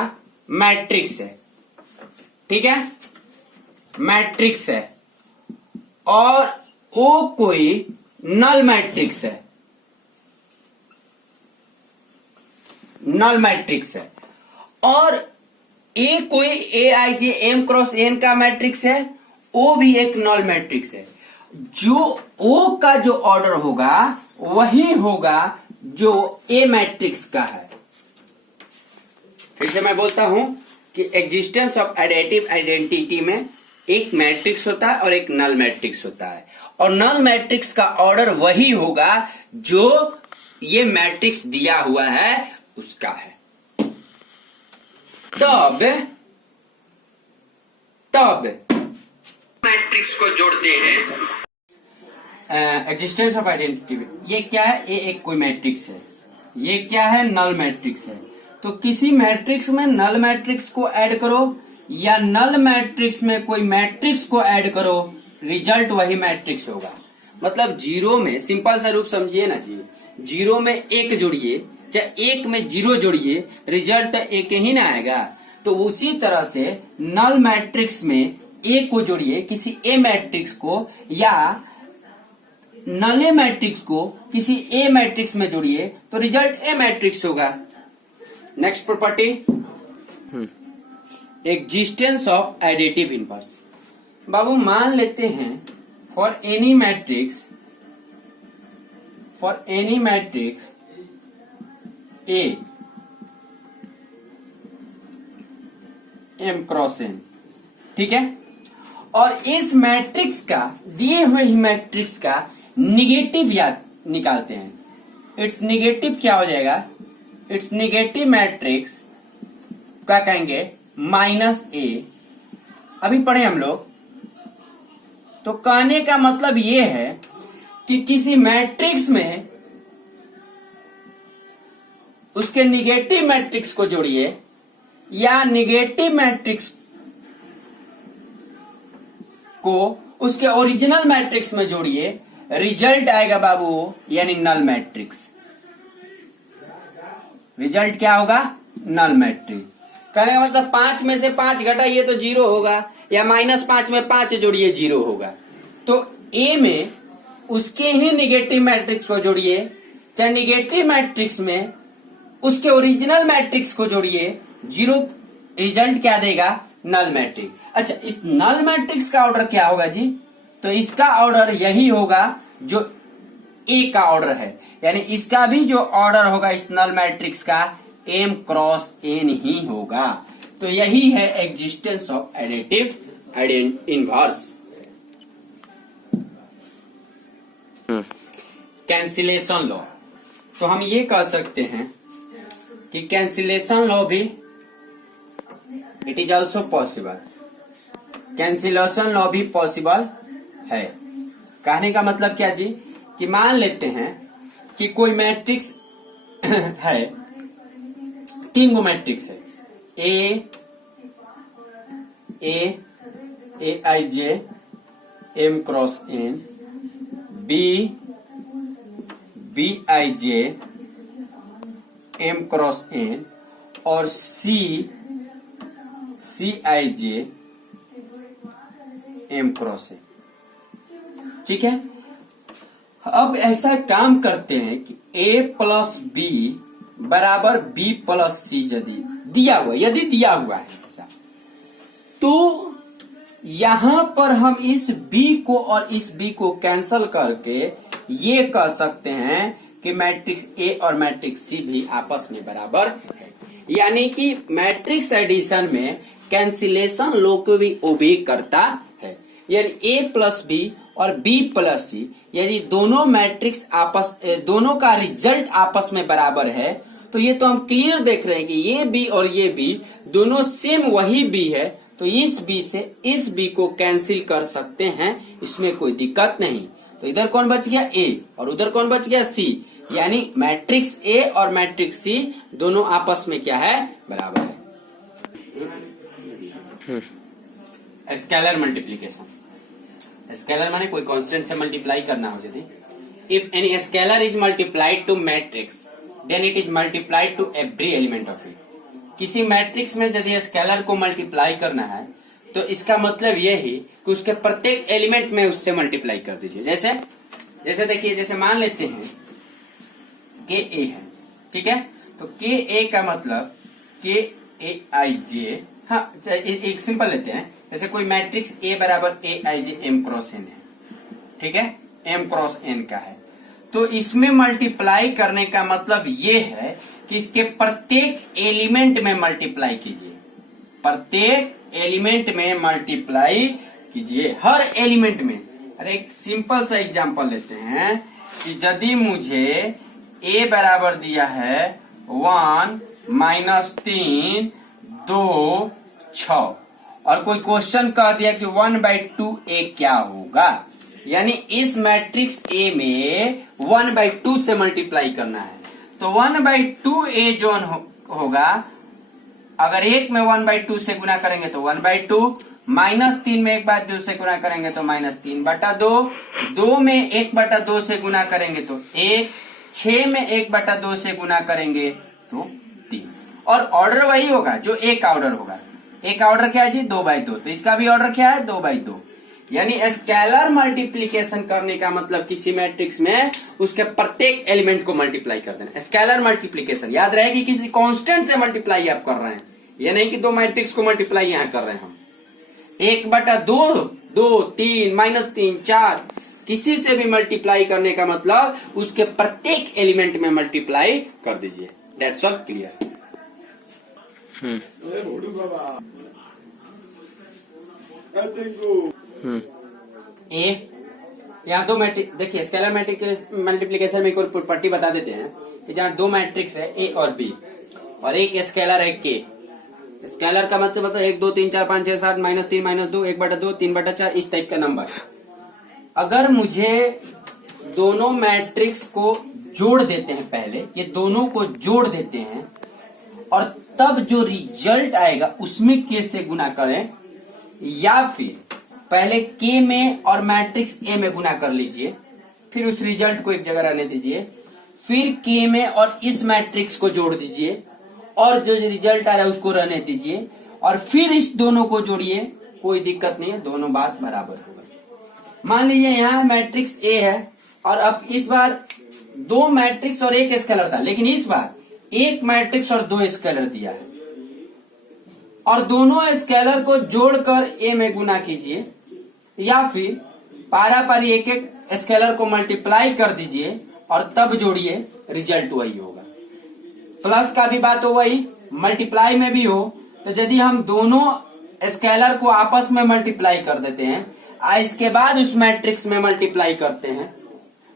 मैट्रिक्स है, ठीक है, मैट्रिक्स है, और O कोई नल मैट्रिक्स है, नल मैट्रिक्स है, और A कोई AIJ M क्रॉस N का मैट्रिक्स है, O भी एक नल मैट्रिक्स है। जो O का जो ऑर्डर होगा वही होगा जो A मैट्रिक्स का है। फिर से मैं बोलता हूं कि एग्जिस्टेंस ऑफ एडिटिव आइडेंटिटी में एक मैट्रिक्स होता है और एक नल मैट्रिक्स होता है, और नल मैट्रिक्स का ऑर्डर वही होगा जो ये मैट्रिक्स दिया हुआ है उसका है। तब मैट्रिक्स को जोड़ते हैं एग्जिस्टेंस ऑफ आइडेंटिटी। ये क्या है? ये एक कोई मैट्रिक्स है, ये क्या है? नल मैट्रिक्स है। तो किसी मैट्रिक्स में नल मैट्रिक्स को ऐड करो या नल मैट्रिक्स में कोई मैट्रिक्स को ऐड करो, रिजल्ट वही मैट्रिक्स होगा। मतलब जीरो में सिंपल सा रूप समझिए ना जी, जीरो में एक जोड़िए चाहे एक में जीरो जोड़िए, रिजल्ट एक ही ना आएगा। तो उसी तरह से नल मैट्रिक्स में ए को जोड़िए किसी ए मैट्रिक्स को, या नले मैट्रिक्स को किसी ए मैट्रिक्स में जोड़िए तो रिजल्ट ए मैट्रिक्स होगा। Next property, existence of additive inverse. बाबू मान लेते हैं for any matrix A M cross N, ठीक है, और इस मैट्रिक्स का, दिए हुए ही मैट्रिक्स का निगेटिव याद निकालते हैं। इट्स निगेटिव क्या हो जाएगा? इट्स निगेटिव मैट्रिक्स क्या कहेंगे? -A। अभी पढ़े हम लोग। तो कहने का मतलब ये है कि किसी मैट्रिक्स में उसके निगेटिव मैट्रिक्स को जोड़िए या निगेटिव मैट्रिक्स को उसके ओरिजिनल मैट्रिक्स में जोड़िए, रिजल्ट आएगा बाबू यानी नल मैट्रिक्स। रिजल्ट क्या होगा? Null matrix. कहने का मतलब 5 में से 5 घटाइए तो 0 होगा, या -5 में 5 जोड़िए 0 होगा। तो ए में उसके ही निगेटिव मैट्रिक्स को जोड़िए, चाहे निगेटिव मैट्रिक्स में उसके ओरिजिनल मैट्रिक्स को जोड़िए, 0 रिजल्ट क्या देगा? Null matrix. अच्छा, इस नल मैट्रिक्स का ऑर्डर क्या होगा जी? तो इसका ऑर्डर यही होगा जो ए का ऑर्डर है, यानी इसका भी जो ऑर्डर होगा इस नल मैट्रिक्स का M क्रॉस N ही होगा। तो यही है existence of additive inverse. Cancellation law. तो हम ये कह सकते हैं कि कैंसिलेशन लॉ भी it is also possible. Cancellation law भी पॉसिबल है। कहने का मतलब क्या जी, कि मान लेते हैं कि कोई मैट्रिक्स है, 3 गो मैट्रिक्स है, AIJ M cross N, BIJ M cross N और CIJ M क्रॉस N, ठीक है। अब ऐसा काम करते हैं कि A प्लस B बराबर B प्लस C यदि दिया हुआ है ऐसा, तो यहां पर हम इस B को और इस B को कैंसल करके ये कह सकते हैं कि मैट्रिक्स A और मैट्रिक्स C भी आपस में बराबर है। यानी कि मैट्रिक्स एडिशन में कैंसिलेशन लॉ को भी ओबे करता है। यानी A प्लस B और B प्लस C यदि दोनों मैट्रिक्स दोनों का रिजल्ट आपस में बराबर है, तो ये तो हम क्लियर देख रहे हैं कि ये B और ये B दोनों सेम वही बी है, तो इस बी से इस बी को कैंसिल कर सकते हैं, इसमें कोई दिक्कत नहीं। तो इधर कौन बच गया ए और उधर कौन बच गया सी, यानी मैट्रिक्स ए और मैट्रिक्स सी दोनों आपस में क्या है, बराबर है। स्केलर मल्टीप्लीकेशन, स्केलर माने कोई कांस्टेंट से मल्टीप्लाई करना हो। यदि if any scalar is multiplied to matrix then it is multiplied to every element of it. किसी मैट्रिक्स में यदि स्केलर को मल्टीप्लाई करना है तो इसका मतलब ये ही कि उसके प्रत्येक एलिमेंट में उससे मल्टीप्लाई कर दीजिए। जैसे जैसे देखिए, जैसे मान लेते हैं के ए है, ठीक है, तो के ए का मतलब के ए आई जे, हाँ एक सिंपल लेते हैं, जैसे कोई मैट्रिक्स ए बराबर ए I J M cross N है, ठीक है, एम क्रॉस एन का है, तो इसमें मल्टीप्लाई करने का मतलब ये है कि इसके प्रत्येक एलिमेंट में मल्टीप्लाई कीजिए, प्रत्येक एलिमेंट में मल्टीप्लाई कीजिए, हर एलिमेंट में। अरे एक सिंपल सा एग्जांपल लेते हैं कि यदि मुझे ए बराबर दिया है 1 - 3 2 6 और कोई क्वेश्चन कह दिया कि 1/2 ए क्या होगा, यानी इस मैट्रिक्स ए में 1/2 से मल्टीप्लाई करना है, तो 1/2 ए जो होगा, अगर एक में 1/2 से गुना करेंगे तो 1/2, -3 में 1/2 से गुना करेंगे तो -3/2, 2 में 1/2 से गुना करेंगे तो 1, 6 में 1/2 से गुना करेंगे तो 3, और ऑर्डर वही होगा जो एक ऑर्डर होगा। एक ऑर्डर क्या है जी, 2/2, तो इसका भी ऑर्डर क्या है, 2/2। यानी स्केलर मल्टीप्लीकेशन करने का मतलब किसी मैट्रिक्स में उसके प्रत्येक एलिमेंट को मल्टीप्लाई कर देना। स्केलर मल्टीप्लीकेशन याद रहे कि किसी कांस्टेंट से मल्टीप्लाई आप कर रहे हैं, ये नहीं कि दो मैट्रिक्स को मल्टीप्लाई यहां कर रहे हैं हम। 1/2, 2, 3, -3, 4, किसी से भी मल्टीप्लाई करने का मतलब उसके प्रत्येक एलिमेंट में मल्टीप्लाई कर दीजिए। That's all clear. ए यहाँ दो मैट्रिक्स, देखिए स्केलर मल्टीप्लीकेशन में कोई प्रॉपर्टी बता देते हैं कि जहाँ दो मैट्रिक्स है ए और बी और एक स्केलर है के। स्केलर का मतलब 1 2 3 4 5 6 7 -3 -2 1/2 3/4 इस टाइप का नंबर। अगर मुझे दोनों मैट्रिक्स को जोड़ देते हैं, पहले ये दोनों को जोड़ देते हैं और तब जो रिजल्ट आएगा उसमें के से गुना करें, या फिर पहले के में और मैट्रिक्स ए में गुना कर लीजिए, फिर उस रिजल्ट को एक जगह रहने दीजिए, फिर के में और इस मैट्रिक्स को जोड़ दीजिए और जो रिजल्ट आ रहा है उसको रहने दीजिए, और फिर इस दोनों को जोड़िए, कोई दिक्कत नहीं है, दोनों बात बराबर होगा। मान लीजिए यहाँ मैट्रिक्स ए है और अब इस बार दो मैट्रिक्स और एक स्केलर था, लेकिन इस बार एक मैट्रिक्स और दो स्केलर दिया है और दोनों स्केलर को जोड़कर ए में गुना कीजिए, या फिर पारा पारी एक एक स्केलर को मल्टीप्लाई कर दीजिए और तब जोड़िए, रिजल्ट वही होगा। प्लस का भी बात हो वही, मल्टीप्लाई में भी हो, तो यदि हम दोनों स्केलर को आपस में मल्टीप्लाई कर देते हैं, इसके बाद उस मैट्रिक्स में मल्टीप्लाई करते हैं,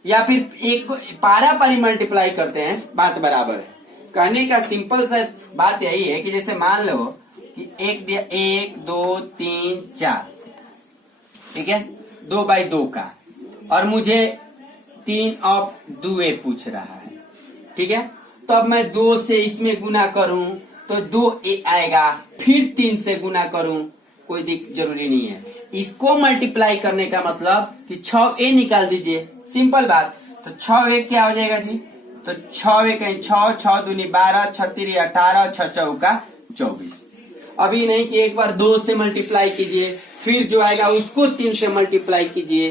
या फिर एक को पारा पारी मल्टीप्लाई करते हैं, बात बराबर है। कहने का सिंपल सा बात यही है कि जैसे मान लो कि 1 2 3 4, ठीक है, 2/2 का, और मुझे 3 ऑफ 2 पूछ रहा है, ठीक है, तो अब मैं 2 से इसमें गुना करूं तो 2 आएगा, फिर 3 से गुना करूं, कोई जरूरी नहीं है। इसको मल्टीप्लाई करने का मतलब कि 6 निकाल दीजिए, सिंपल बात। तो 6 क्या हो जाएगा जी, तो 6 6 6 दूनी 12 6 3 18 6 चौका 24। अभी नहीं कि एक बार 2 से मल्टीप्लाई कीजिए, फिर जो आएगा उसको 3 से मल्टीप्लाई कीजिए,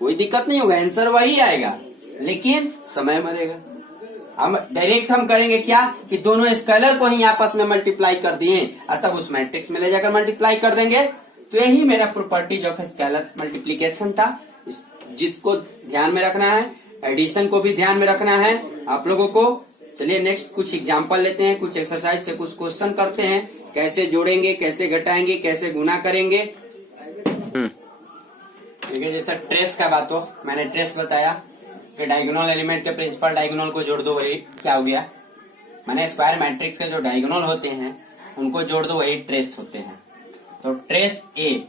कोई दिक्कत नहीं होगा, आंसर वही आएगा, लेकिन समय मरेगा। हम डायरेक्ट हम करेंगे क्या कि दोनों स्केलर को ही आपस में मल्टीप्लाई कर दिए और तब उस मैट्रिक्स में ले जाकर मल्टीप्लाई कर देंगे। तो यही मेरा प्रॉपर्टीज ऑफ स्केलर मल्टीप्लीकेशन था, जिसको ध्यान में रखना है, एडिशन को भी ध्यान में रखना है आप लोगों को। चलिए नेक्स्ट कुछ एग्जांपल लेते हैं, कुछ एक्सरसाइज से कुछ क्वेश्चन करते हैं, कैसे जोड़ेंगे, कैसे घटाएंगे, कैसे गुना करेंगे। ठीक है, जैसा ट्रेस का बात हो, मैंने ट्रेस बताया कि डायगोनल एलिमेंट के प्रिंसिपल डायगोनल को जोड़ दो, वही क्या हो गया, मैंने स्क्वायर मैट्रिक्स के जो डायगोनल होते हैं उनको जोड़ दो, वही ट्रेस होते हैं। तो ट्रेस ए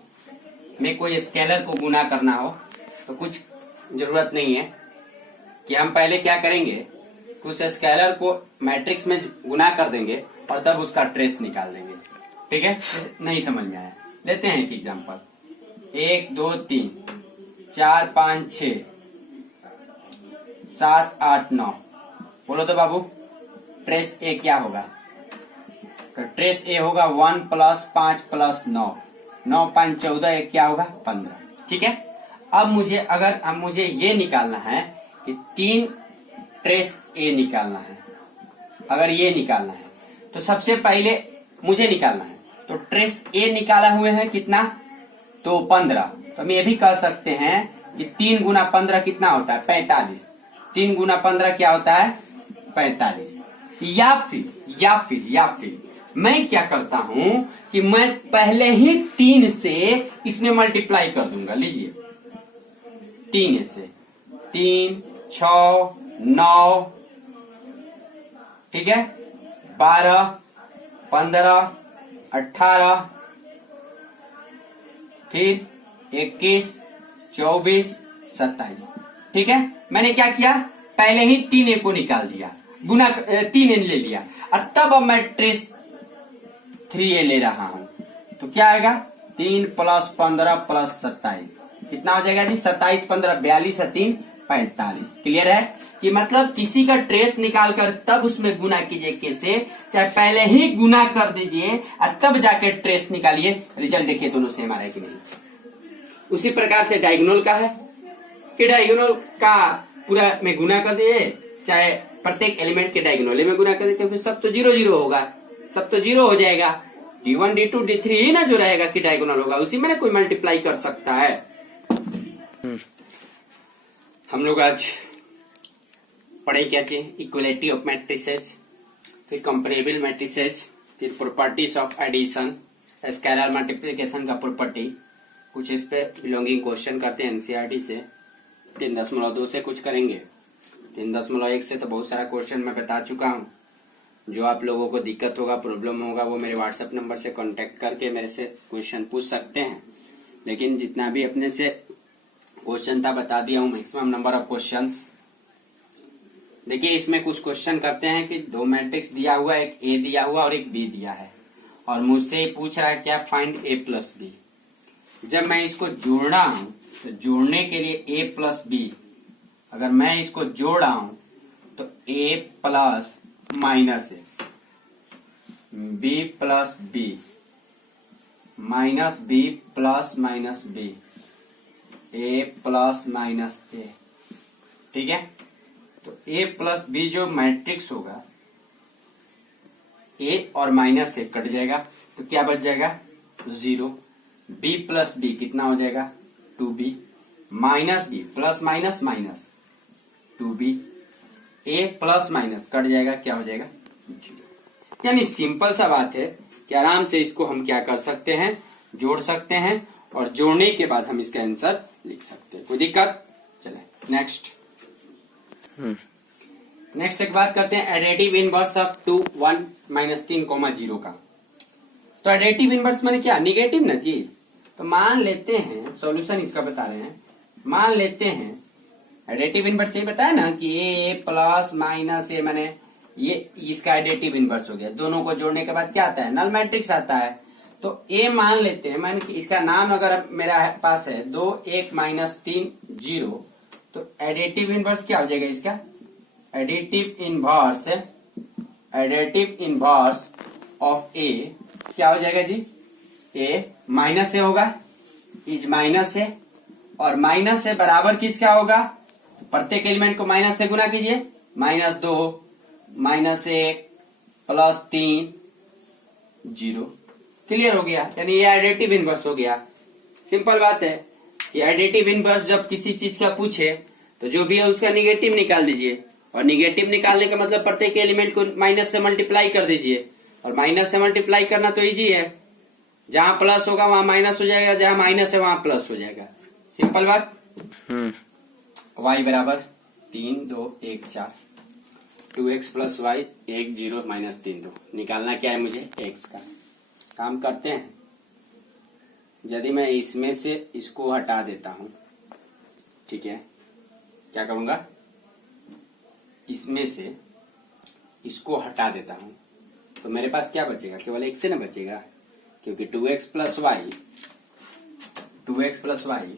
में कोई स्केलर को गुना करना हो तो कुछ जरूरत नहीं है कि हम पहले क्या करेंगे, उस स्केलर को मैट्रिक्स में गुना कर देंगे और तब उसका ट्रेस निकाल देंगे। ठीक है, नहीं समझ में आया, लेते हैं एक एग्जांपल। 1 2 3 4 5 6 7 8 9, बोलो तो बाबू ट्रेस ए क्या होगा? तो ट्रेस ए होगा 1 + 5 + 9, 9 5 14, एक क्या होगा 15। ठीक है, अब मुझे ये निकालना है कि 3 ट्रेस ए निकालना है। अगर ये निकालना है तो सबसे पहले मुझे निकालना है, तो ट्रेस ए निकाला हुए है कितना, तो 15। तो हम ये भी कह सकते हैं कि 3 × 15 कितना होता है 45। 3 × 15 क्या होता है 45। या फिर मैं क्या करता हूं कि मैं पहले ही 3 से इसमें मल्टीप्लाई कर दूंगा। लीजिए 3 से 3 6 9, ठीक है, 12 15 18, फिर 21 24 27। ठीक है, मैंने क्या किया, पहले ही 3 ए को निकाल दिया, गुना 3 ए ले लिया, और तब अब मैं ट्रेस 3 ए ले रहा हूं। तो क्या आएगा 3 + 15 + 27 कितना हो जाएगा जी 27 15 42 और 3 45। क्लियर है कि मतलब किसी का ट्रेस निकालकर तब उसमें गुना कीजिए कैसे, चाहे पहले ही गुना कर दीजिए और तब जाके ट्रेस निकालिए, रिजल्ट देखिए दोनों सेम आ रहा है कि नहीं। उसी प्रकार से डायगोनल का है कि डायगोनल का पूरा में गुना कर दिए, चाहे प्रत्येक एलिमेंट के डायगोनल में गुना कर दिए, क्योंकि सब तो 0 0 होगा, सब तो 0 हो जाएगा। D1 D2 D3 ही ना जो रहेगा कि डायगोनल होगा, उसी में ना कोई मल्टीप्लाई कर सकता है। हम लोग आज पढ़े क्या चाहिए, इक्वलिटी ऑफ मैट्रिसेज, फिर कंपेरेबल मैट्रिसेज, फिर properties of addition, scalar multiplication का प्रॉपर्टी, कुछ इस पे बिलोंगिंग क्वेश्चन करते हैं एनसीईआरटी से। 3.2 से कुछ करेंगे, 3.1 से तो बहुत सारा क्वेश्चन मैं बता चुका हूँ। जो आप लोगों को दिक्कत होगा, प्रॉब्लम होगा, वो मेरे व्हाट्सएप नंबर से कांटेक्ट करके मेरे से क्वेश्चन पूछ सकते हैं। लेकिन जितना भी अपने से क्वेश्चन था बता दिया हूँ, मैक्सिमम नंबर ऑफ क्वेश्चंस। देखिए इसमें कुछ क्वेश्चन करते हैं कि 2 मैट्रिक्स दिया हुआ है, एक ए दिया हुआ और एक बी दिया है, और मुझसे पूछ रहा है क्या, फाइंड ए प्लस बी। जब मैं इसको जोड़ रहा हूं तो जोड़ने के लिए ए प्लस बी, अगर मैं इसको जोड़ रहा हूं तो A plus minus A, B plus B minus B plus minus B, A plus minus A. ठीक है, तो ए प्लस बी जो मैट्रिक्स होगा, ए और माइनस से कट जाएगा तो क्या बच जाएगा 0। बी प्लस बी कितना हो जाएगा 2b, minus B plus minus minus 2b, A plus minus cut जाएगा, क्या हो जाएगा 0। यानी सिंपल सा बात है कि आराम से इसको हम क्या कर सकते हैं, जोड़ सकते हैं, और जोड़ने के बाद हम इसका आंसर लिख सकते हैं। कोई दिक्कत? चले नेक्स्ट। नेक्स्ट एक बात करते हैं एडिटिव इनवर्स ऑफ 2 1 -3, 0 का। तो एडिटिव इनवर्स माने क्या, निगेटिव ना जी। तो मान लेते हैं, सॉल्यूशन इसका बता रहे हैं, मान लेते हैं एडिटिव इनवर्स ये बताया ना कि ए प्लस माइनस ए, माने ये इसका एडिटिव इनवर्स हो गया। दोनों को जोड़ने के बाद क्या आता है, नल मैट्रिक्स आता है। तो ए मान लेते हैं, मान इसका नाम अगर मेरा पास है 2 1 -3 0, तो एडिटिव इनवर्स क्या हो जाएगा इसका, एडिटिव इनवर्स ऑफ ए क्या हो जाएगा जी, ए माइनस से होगा, इज माइनस से, और माइनस से बराबर किसका होगा, प्रत्येक एलिमेंट को माइनस से गुना कीजिए, -2 -1 +3 0। क्लियर हो गया, यानी ये एडिटिव इनवर्स हो गया। सिंपल बात है कि एडिटिव इनवर्स जब किसी चीज का पूछे तो जो भी है उसका निगेटिव निकाल दीजिए, और निगेटिव निकालने का मतलब प्रत्येक एलिमेंट को माइनस से मल्टीप्लाई कर दीजिए, और माइनस से मल्टीप्लाई करना तो इजी है, जहां प्लस होगा वहां माइनस हो जाएगा, जहां माइनस है वहां प्लस हो जाएगा। सिंपल बात। y बराबर 3 2 1 4। 2x प्लस वाई 1 0 माइनस 3 2 निकालना क्या है मुझे x का। काम करते हैं, यदि मैं इसमें से इसको हटा देता हूं, ठीक है, क्या करूंगा, इसमें से इसको हटा देता हूं तो मेरे पास क्या बचेगा, केवल x से ना बचेगा, क्योंकि 2x plus Y 2x plus Y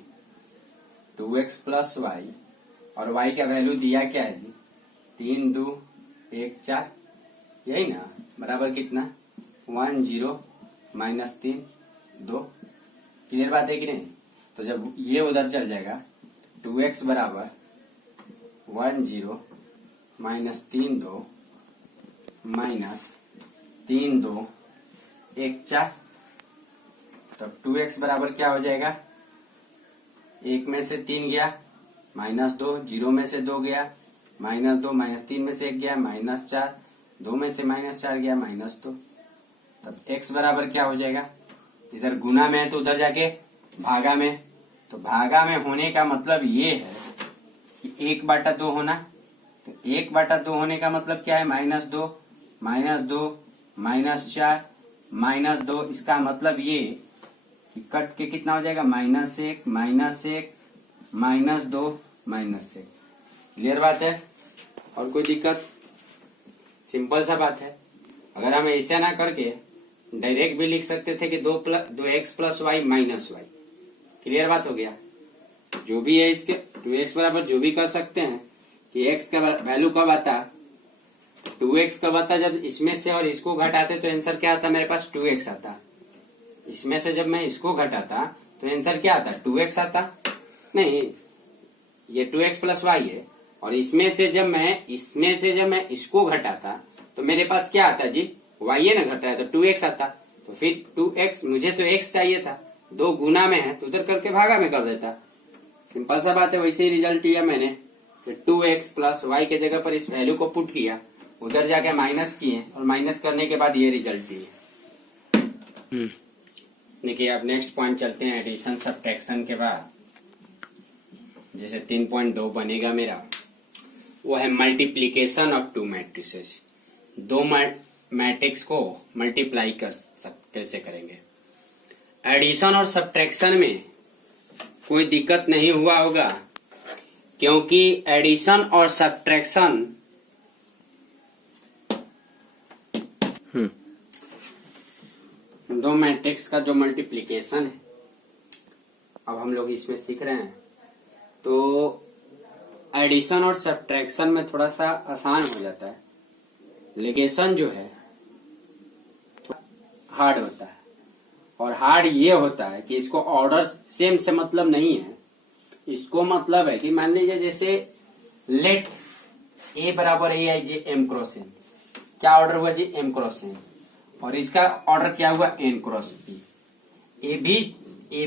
2x plus Y और y का वैल्यू दिया क्या है जी, 3 2 1 4, यही ना, बराबर कितना 1 0 माइनस 3 2। क्लियर बात है कि नहीं। तो जब ये उधर चल जाएगा 2x बराबर 1 0 माइनस 3 2 माइनस 3 2 1 4, तब 2x बराबर क्या हो जाएगा, 1 में से 3 गया माइनस 2, 0 में से 2 गया माइनस 2, माइनस 3 में से 1 गया माइनस 4, 2 में से माइनस 4 गया माइनस 2। तब x बराबर क्या हो जाएगा, इधर गुना में है तो उधर जाके भागा में, तो भागा में होने का मतलब ये है कि 1/2 होना, तो 1/2 होने का मतलब क्या है, -2 -2 -4 -2। इसका मतलब ये कि कट के कितना हो जाएगा, -1 -1 -2 -1। क्लियर बात है, और कोई दिक्कत, सिंपल सा बात है। अगर हम ऐसा ना करके डायरेक्ट भी लिख सकते थे कि 2x plus Y minus Y. Clear बात हो गया। जो भी है इसके 2x बराबर जो भी कर सकते हैं कि x का वैल्यू कब आता, 2x कब आता, जब इसमें से और इसको घटाते तो आंसर क्या आता, मेरे पास 2x आता। इसमें से जब मैं इसको घटाता तो आंसर क्या आता, 2x आता। नहीं, ये 2x प्लस वाई है, और इसमें से जब मैं इसको घटाता तो मेरे पास क्या आता जी, y है ना, घट रहा है तो 2x आता। तो फिर 2x, मुझे तो x चाहिए था, 2 गुना में है तो उधर करके भागा में कर देता। सिंपल सा बात है। वैसे ही रिजल्ट लिया मैंने, तो 2x प्लस वाई के जगह पर इस वैल्यू को पुट किया, उधर जाके माइनस किए, और माइनस करने के बाद ये रिजल्ट दिए। देखिए अब नेक्स्ट पॉइंट चलते हैं, एडिशन सब्ट्रैक्शन के बाद जैसे 3.2 बनेगा मेरा, वो है मल्टीप्लीकेशन ऑफ 2 मैट्रिसेस। 2 मैट्रिक्स को मल्टीप्लाई कैसे करेंगे। एडिशन और सब्ट्रैक्शन में कोई दिक्कत नहीं हुआ होगा, क्योंकि एडिशन और सब्ट्रैक्शन दो मैट्रिक्स का जो मल्टीप्लिकेशन है, अब हम लोग इसमें सीख रहे हैं, तो एडिशन और सब्ट्रैक्शन में थोड़ा सा आसान हो जाता है। लिगेशन जो है हार्ड होता है, और हार्ड ये होता है कि इसको ऑर्डर सेम से मतलब नहीं है। इसको मतलब है कि मान लीजिए जैसे लेट a बराबर a I J m cross n, क्या ऑर्डर हुआ जी, m क्रॉस n, और इसका ऑर्डर क्या हुआ, n क्रॉस p। ए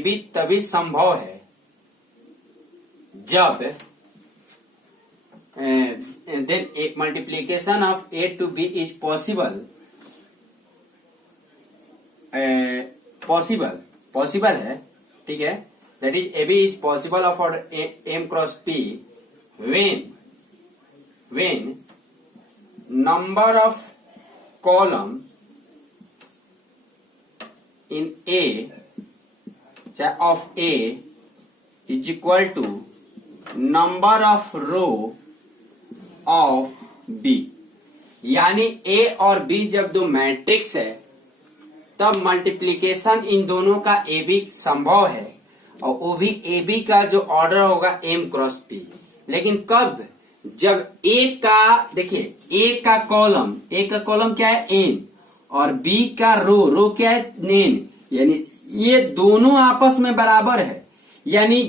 भी तभी संभव है जब then a multiplication of a to b is possible है, ठीक है, that is ab is possible of order m cross p when number of column in a of a is equal to number of row of B. यानी A और B जब दो matrix है तब multiplication इन दोनों का ए बी संभव है, और वो भी ए बी का जो ऑर्डर होगा एम क्रॉस पी। लेकिन कब, जब ए का, देखिए ए का कॉलम क्या है, एन, और बी का रो क्या है, एन, यानी ये दोनों आपस में बराबर है। यानी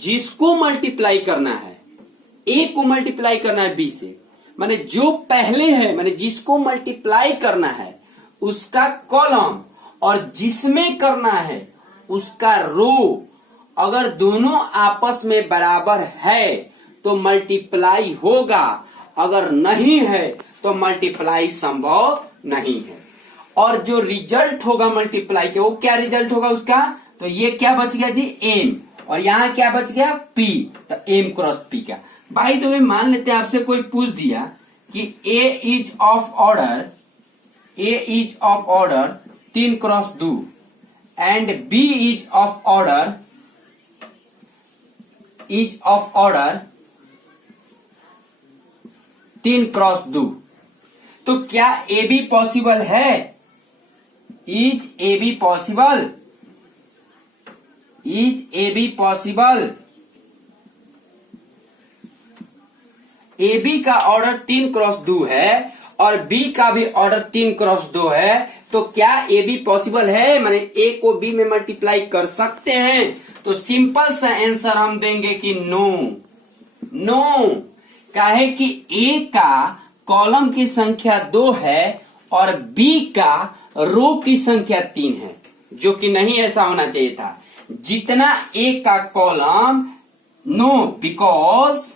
जिसको मल्टीप्लाई करना है, ए को मल्टीप्लाई करना है बी से, माने जो पहले है, माने जिसको मल्टीप्लाई करना है उसका कॉलम, और जिसमें करना है उसका रो, अगर दोनों आपस में बराबर है तो मल्टीप्लाई होगा, अगर नहीं है तो मल्टीप्लाई संभव नहीं है। और जो रिजल्ट होगा मल्टीप्लाई के, वो क्या रिजल्ट होगा उसका, तो ये क्या बच गया जी, एम, और यहां क्या बच गया, पी, तो एम क्रॉस पी का। भाई तो मान लेते हैं आपसे कोई पूछ दिया कि A is of order 3x2 and B is of order 3x2, तो क्या ए बी पॉसिबल है? Is A B possible? Is A B possible? A B का ऑर्डर 3x2 है और बी का भी ऑर्डर 3x2 है, तो क्या ए बी पॉसिबल है? माने ए को बी में मल्टीप्लाई कर सकते हैं? तो सिंपल सा आंसर हम देंगे कि नो। काहे कि ए का कॉलम की संख्या 2 है और बी का रो की संख्या 3 है, जो कि नहीं ऐसा होना चाहिए था। जितना ए का column, no, because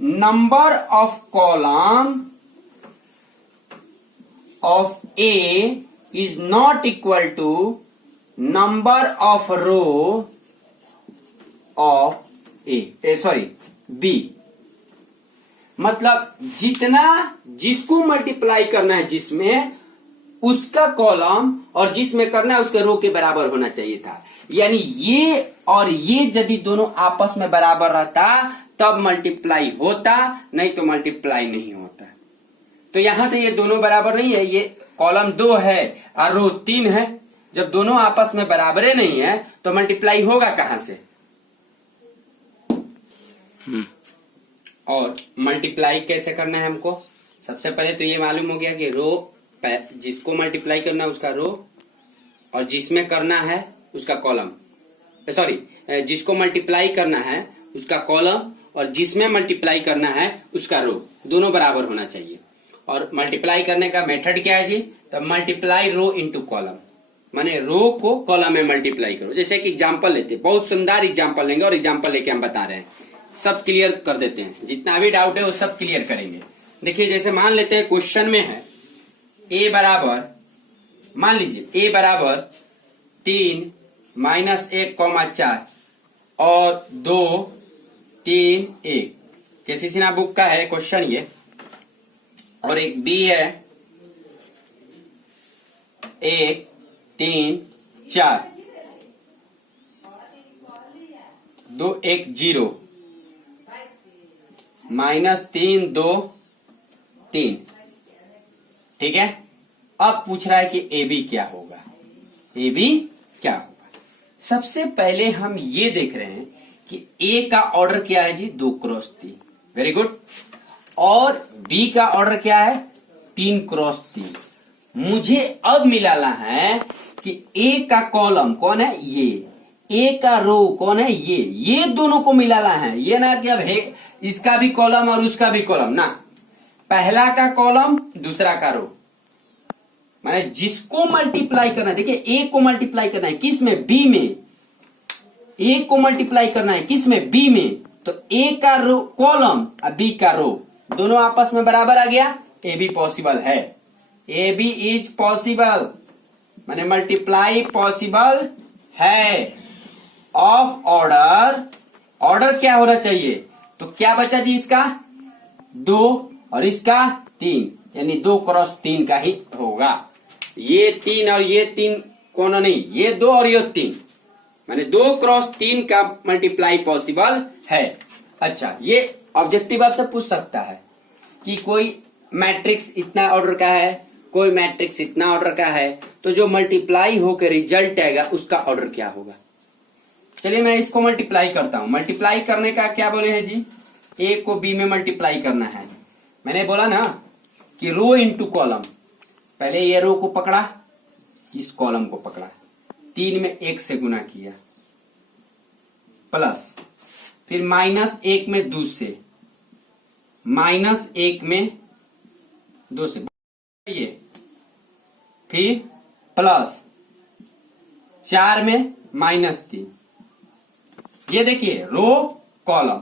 number of column of A is not equal to number of row of B। मतलब जिसको मल्टीप्लाई करना है जिसमें, उसका कॉलम और जिसमें करना है उसके रो के बराबर होना चाहिए था। यानी ये और ये यदि दोनों आपस में बराबर रहता तब मल्टीप्लाई होता, नहीं तो मल्टीप्लाई नहीं होता। तो यहां तो ये दोनों बराबर नहीं है, ये कॉलम 2 है और रो 3 है। जब दोनों आपस में बराबरे नहीं है तो मल्टीप्लाई होगा कहां से? और मल्टीप्लाई कैसे करना है हमको? सबसे पहले तो ये मालूम हो गया कि रो, जिसको मल्टीप्लाई करना है उसका रो और जिसमें करना है उसका कॉलम, जिसको मल्टीप्लाई करना है उसका कॉलम और जिसमें मल्टीप्लाई करना है उसका रो, दोनों बराबर होना चाहिए। और मल्टीप्लाई करने का मेथड क्या है जी? तो मल्टीप्लाई रो इनटू कॉलम, माने रो को कॉलम में मल्टीप्लाई करो। जैसे कि एग्जांपल लेते हैं, बहुत सुंदर एग्जांपल लेंगे और एग्जांपल लेके हम बता रहे हैं, सब क्लियर कर देते हैं। जितना भी डाउट है वो सब क्लियर करेंगे। देखिए जैसे मान लेते हैं क्वेश्चन में है ए बराबर, मान लीजिए ए बराबर 3 - 1,4 और 2 3 1, केसीसी ना बुक का है क्वेश्चन ये। और एक बी है 1 3 4 2 1 0 -3 2 3, ठीक है। अब पूछ रहा है कि ए बी क्या होगा? ए बी क्या होगा? सबसे पहले हम ये देख रहे हैं कि ए का ऑर्डर क्या है जी? 2x3, very good. और बी का ऑर्डर क्या है? 3x3। मुझे अब मिलाना है कि ए का कॉलम कौन है? ये। ए का रो कौन है? ये दोनों को मिलाना है। ये ना कि अब इसका भी कॉलम और उसका भी कॉलम, ना, पहला का कॉलम दूसरा का रो। माने जिसको मल्टीप्लाई करना है, देखिए ए को मल्टीप्लाई करना है किस में? बी में। ए को मल्टीप्लाई करना है किस में? बी में। तो ए का रो कॉलम और बी का रो दोनों आपस में बराबर आ गया, ए बी पॉसिबल है। ए बी इज पॉसिबल, माने मल्टीप्लाई पॉसिबल है। ऑफ ऑर्डर, ऑर्डर क्या होना चाहिए? तो क्या बचा जी? इसका 2 और इसका 3, यानी 2x3 का ही होगा। ये 3 और ये 3 कौन नहीं, ये 2 और ये 3, माने 2x3 का मल्टीप्लाई पॉसिबल है। अच्छा, ये ऑब्जेक्टिव आपसे पूछ सकता है कि कोई मैट्रिक्स इतना ऑर्डर का है, कोई मैट्रिक्स इतना ऑर्डर का है, तो जो मल्टीप्लाई होकर रिजल्ट आएगा उसका ऑर्डर क्या होगा? चलिए मैं इसको मल्टीप्लाई करता हूं। मल्टीप्लाई करने का क्या बोले हैं जी? ए को बी में मल्टीप्लाई करना है। मैंने बोला ना कि रो इंटू कॉलम। पहले ये रो को पकड़ा, इस कॉलम को पकड़ा, 3 में 1 से गुना किया, प्लस फिर -1 में 2 से, -1 में 2 से, ये फिर प्लस 4 में -3। ये देखिए रो कॉलम,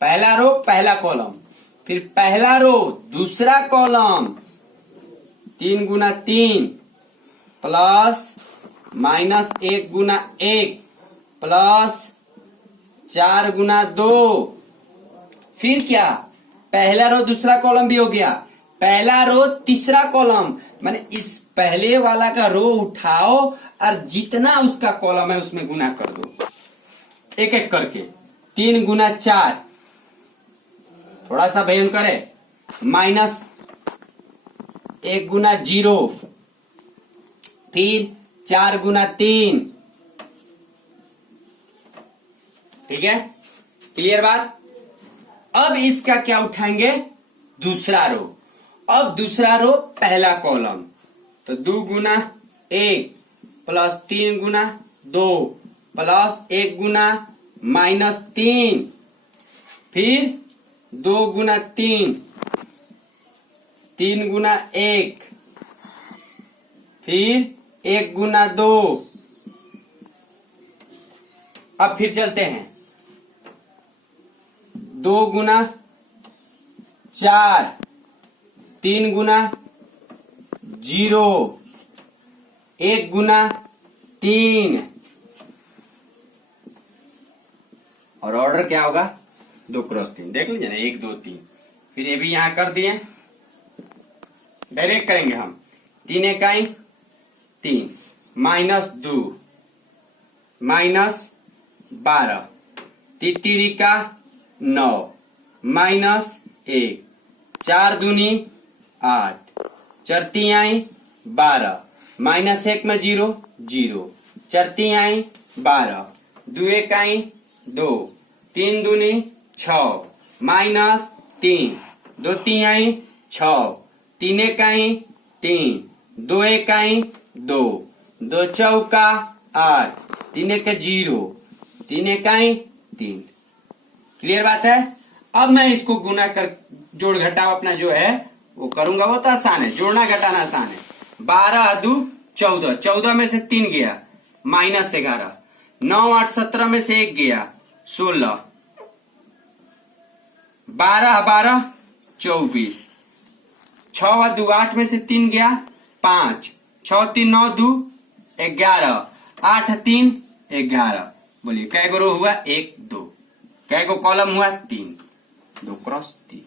पहला रो पहला कॉलम, फिर पहला रो दूसरा कॉलम, 3 गुना 3 प्लस -1 गुना 1 प्लस 4 गुना 2, फिर क्या, पहला रो दूसरा कॉलम भी हो गया, पहला रो तीसरा कॉलम, माने इस पहले वाला का रो उठाओ और जितना उसका कॉलम है उसमें गुना कर दो एक एक करके। 3 गुना 4, थोड़ा सा भयंकर है, माइनस 1 गुना 0, फिर 4 गुना 3। ठीक है, क्लियर बात। अब इसका क्या उठाएंगे, दूसरा रो। अब दूसरा रो पहला कॉलम, तो 2 गुना 1 प्लस 3 गुना 2 प्लस 1 गुना -3, फिर 2 गुना 3, 3 गुना 1, फिर 1 गुना 2। अब फिर चलते हैं, 2 गुना 4, 3 गुना 0, 1 गुना 3, और ऑर्डर क्या होगा, 2 क्रॉस 3। देख लीजिए ना, 1 2 3। फिर ये भी यहां कर दिए, डायरेक्ट करेंगे हम। 3 इकाई 3, -2 -12, 3 का 9 -1, 4 दूनी 8, 4 तिहाई 12, -1 में 0 0, 4 तिहाई 12, 2 इकाई 2, 3 दूनी 6, -3, 2 तिहाई 6, 3 इकाई 3, 2 इकाई 2, 2 चौका 8, 3 एक 0, 3 इकाई 3। क्लियर बात है। अब मैं इसको गुना कर जोड़ घटाव अपना जो है वो करूंगा, वो तो आसान है, जोड़ना घटाना आसान है। 12 2 14, 14 में से 3 गया -11, 9 8 17 में से 1 गया 16, 12 12 24, 6 2 8 में से 3 गया 5, 6 3 9 2 11, 8 3 11। बोलिए कै गो रो हुआ, 1 2, कै गो कॉलम हुआ, 3, 2 क्रॉस 3।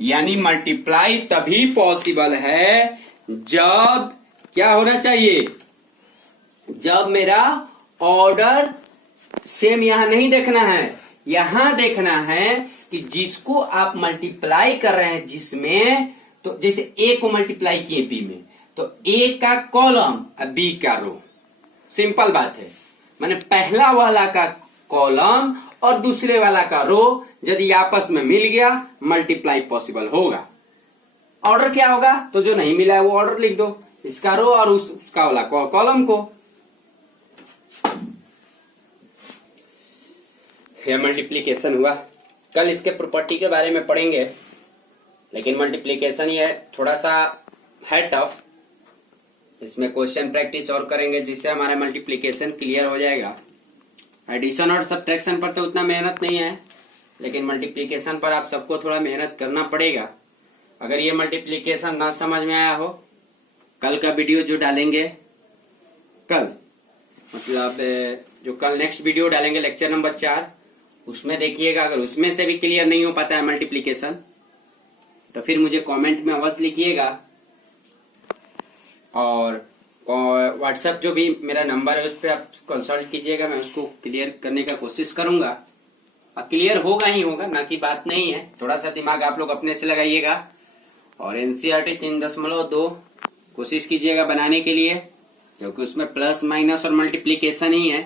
यानी मल्टीप्लाई तभी पॉसिबल है जब क्या होना चाहिए, जब मेरा ऑर्डर सेम यहां नहीं देखना है, यहां देखना है कि जिसको आप मल्टीप्लाई कर रहे हैं जिसमें, तो जैसे ए को मल्टीप्लाई किए बी में, तो ए का कॉलम और बी का रो। सिंपल बात है, माने पहला वाला का कॉलम और दूसरे वाला का रो यदि आपस में मिल गया, मल्टीप्लाई पॉसिबल होगा। ऑर्डर क्या होगा, तो जो नहीं मिला है वो ऑर्डर लिख दो, इसका रो और उसका वाला कॉलम को। यह मल्टीप्लीकेशन हुआ। कल इसके प्रॉपर्टी के बारे में पढ़ेंगे, लेकिन मल्टीप्लीकेशन ये थोड़ा सा है टफ। इसमें क्वेश्चन प्रैक्टिस और करेंगे जिससे हमारा मल्टीप्लीकेशन क्लियर हो जाएगा। एडिशन और सब्ट्रैक्शन पर तो उतना मेहनत नहीं है, लेकिन मल्टीप्लीकेशन पर आप सबको थोड़ा मेहनत करना पड़ेगा। अगर ये मल्टीप्लीकेशन ना समझ में आया हो, कल का वीडियो जो डालेंगे, कल मतलब जो कल नेक्स्ट वीडियो डालेंगे लेक्चर नंबर 4, उसमें देखिएगा। अगर उसमें से भी क्लियर नहीं हो पाता है मल्टीप्लीकेशन, तो फिर मुझे कमेंट में अवश्य लिखिएगा, और व्हाट्सएप जो भी मेरा नंबर है उस पर आप कंसल्ट कीजिएगा, मैं उसको क्लियर करने का कोशिश करूंगा। और क्लियर होगा ही होगा, ना की बात नहीं है। थोड़ा सा दिमाग आप लोग अपने से लगाइएगा, और एनसीईआरटी 3.2 कोशिश कीजिएगा बनाने के लिए, क्योंकि उसमें प्लस माइनस और मल्टीप्लीकेशन ही है।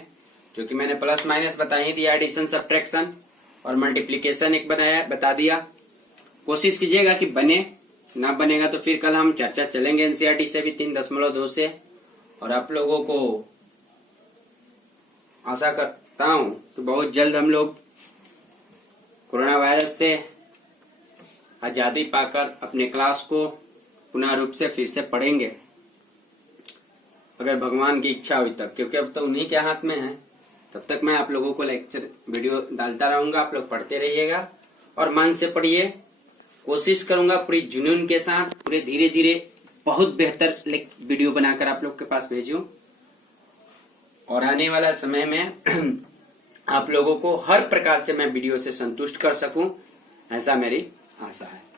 जो कि मैंने प्लस माइनस बता ही दिया, एडिशन सब्ट्रैक्शन, और मल्टीप्लीकेशन एक बनाया बता दिया। कोशिश कीजिएगा कि बने, ना बनेगा तो फिर कल हम चर्चा चलेंगे एनसीईआरटी से भी 3.2 से। और आप लोगों को आशा करता हूं कि बहुत जल्द हम लोग कोरोना वायरस से आजादी पाकर अपने क्लास को पुनः रूप से फिर से पढ़ेंगे, अगर भगवान की इच्छा हुई तक, क्योंकि अब तो उन्हीं के हाथ में है। तब तक मैं आप लोगों को लेक्चर वीडियो डालता रहूंगा, आप लोग पढ़ते रहिएगा और मन से पढ़िए। कोशिश करूंगा पूरी जुनून के साथ, पूरे धीरे धीरे बहुत बेहतर वीडियो बनाकर आप लोग के पास भेजूं। और आने वाला समय में आप लोगों को हर प्रकार से मैं वीडियो से संतुष्ट कर सकूं, ऐसा मेरी आशा है।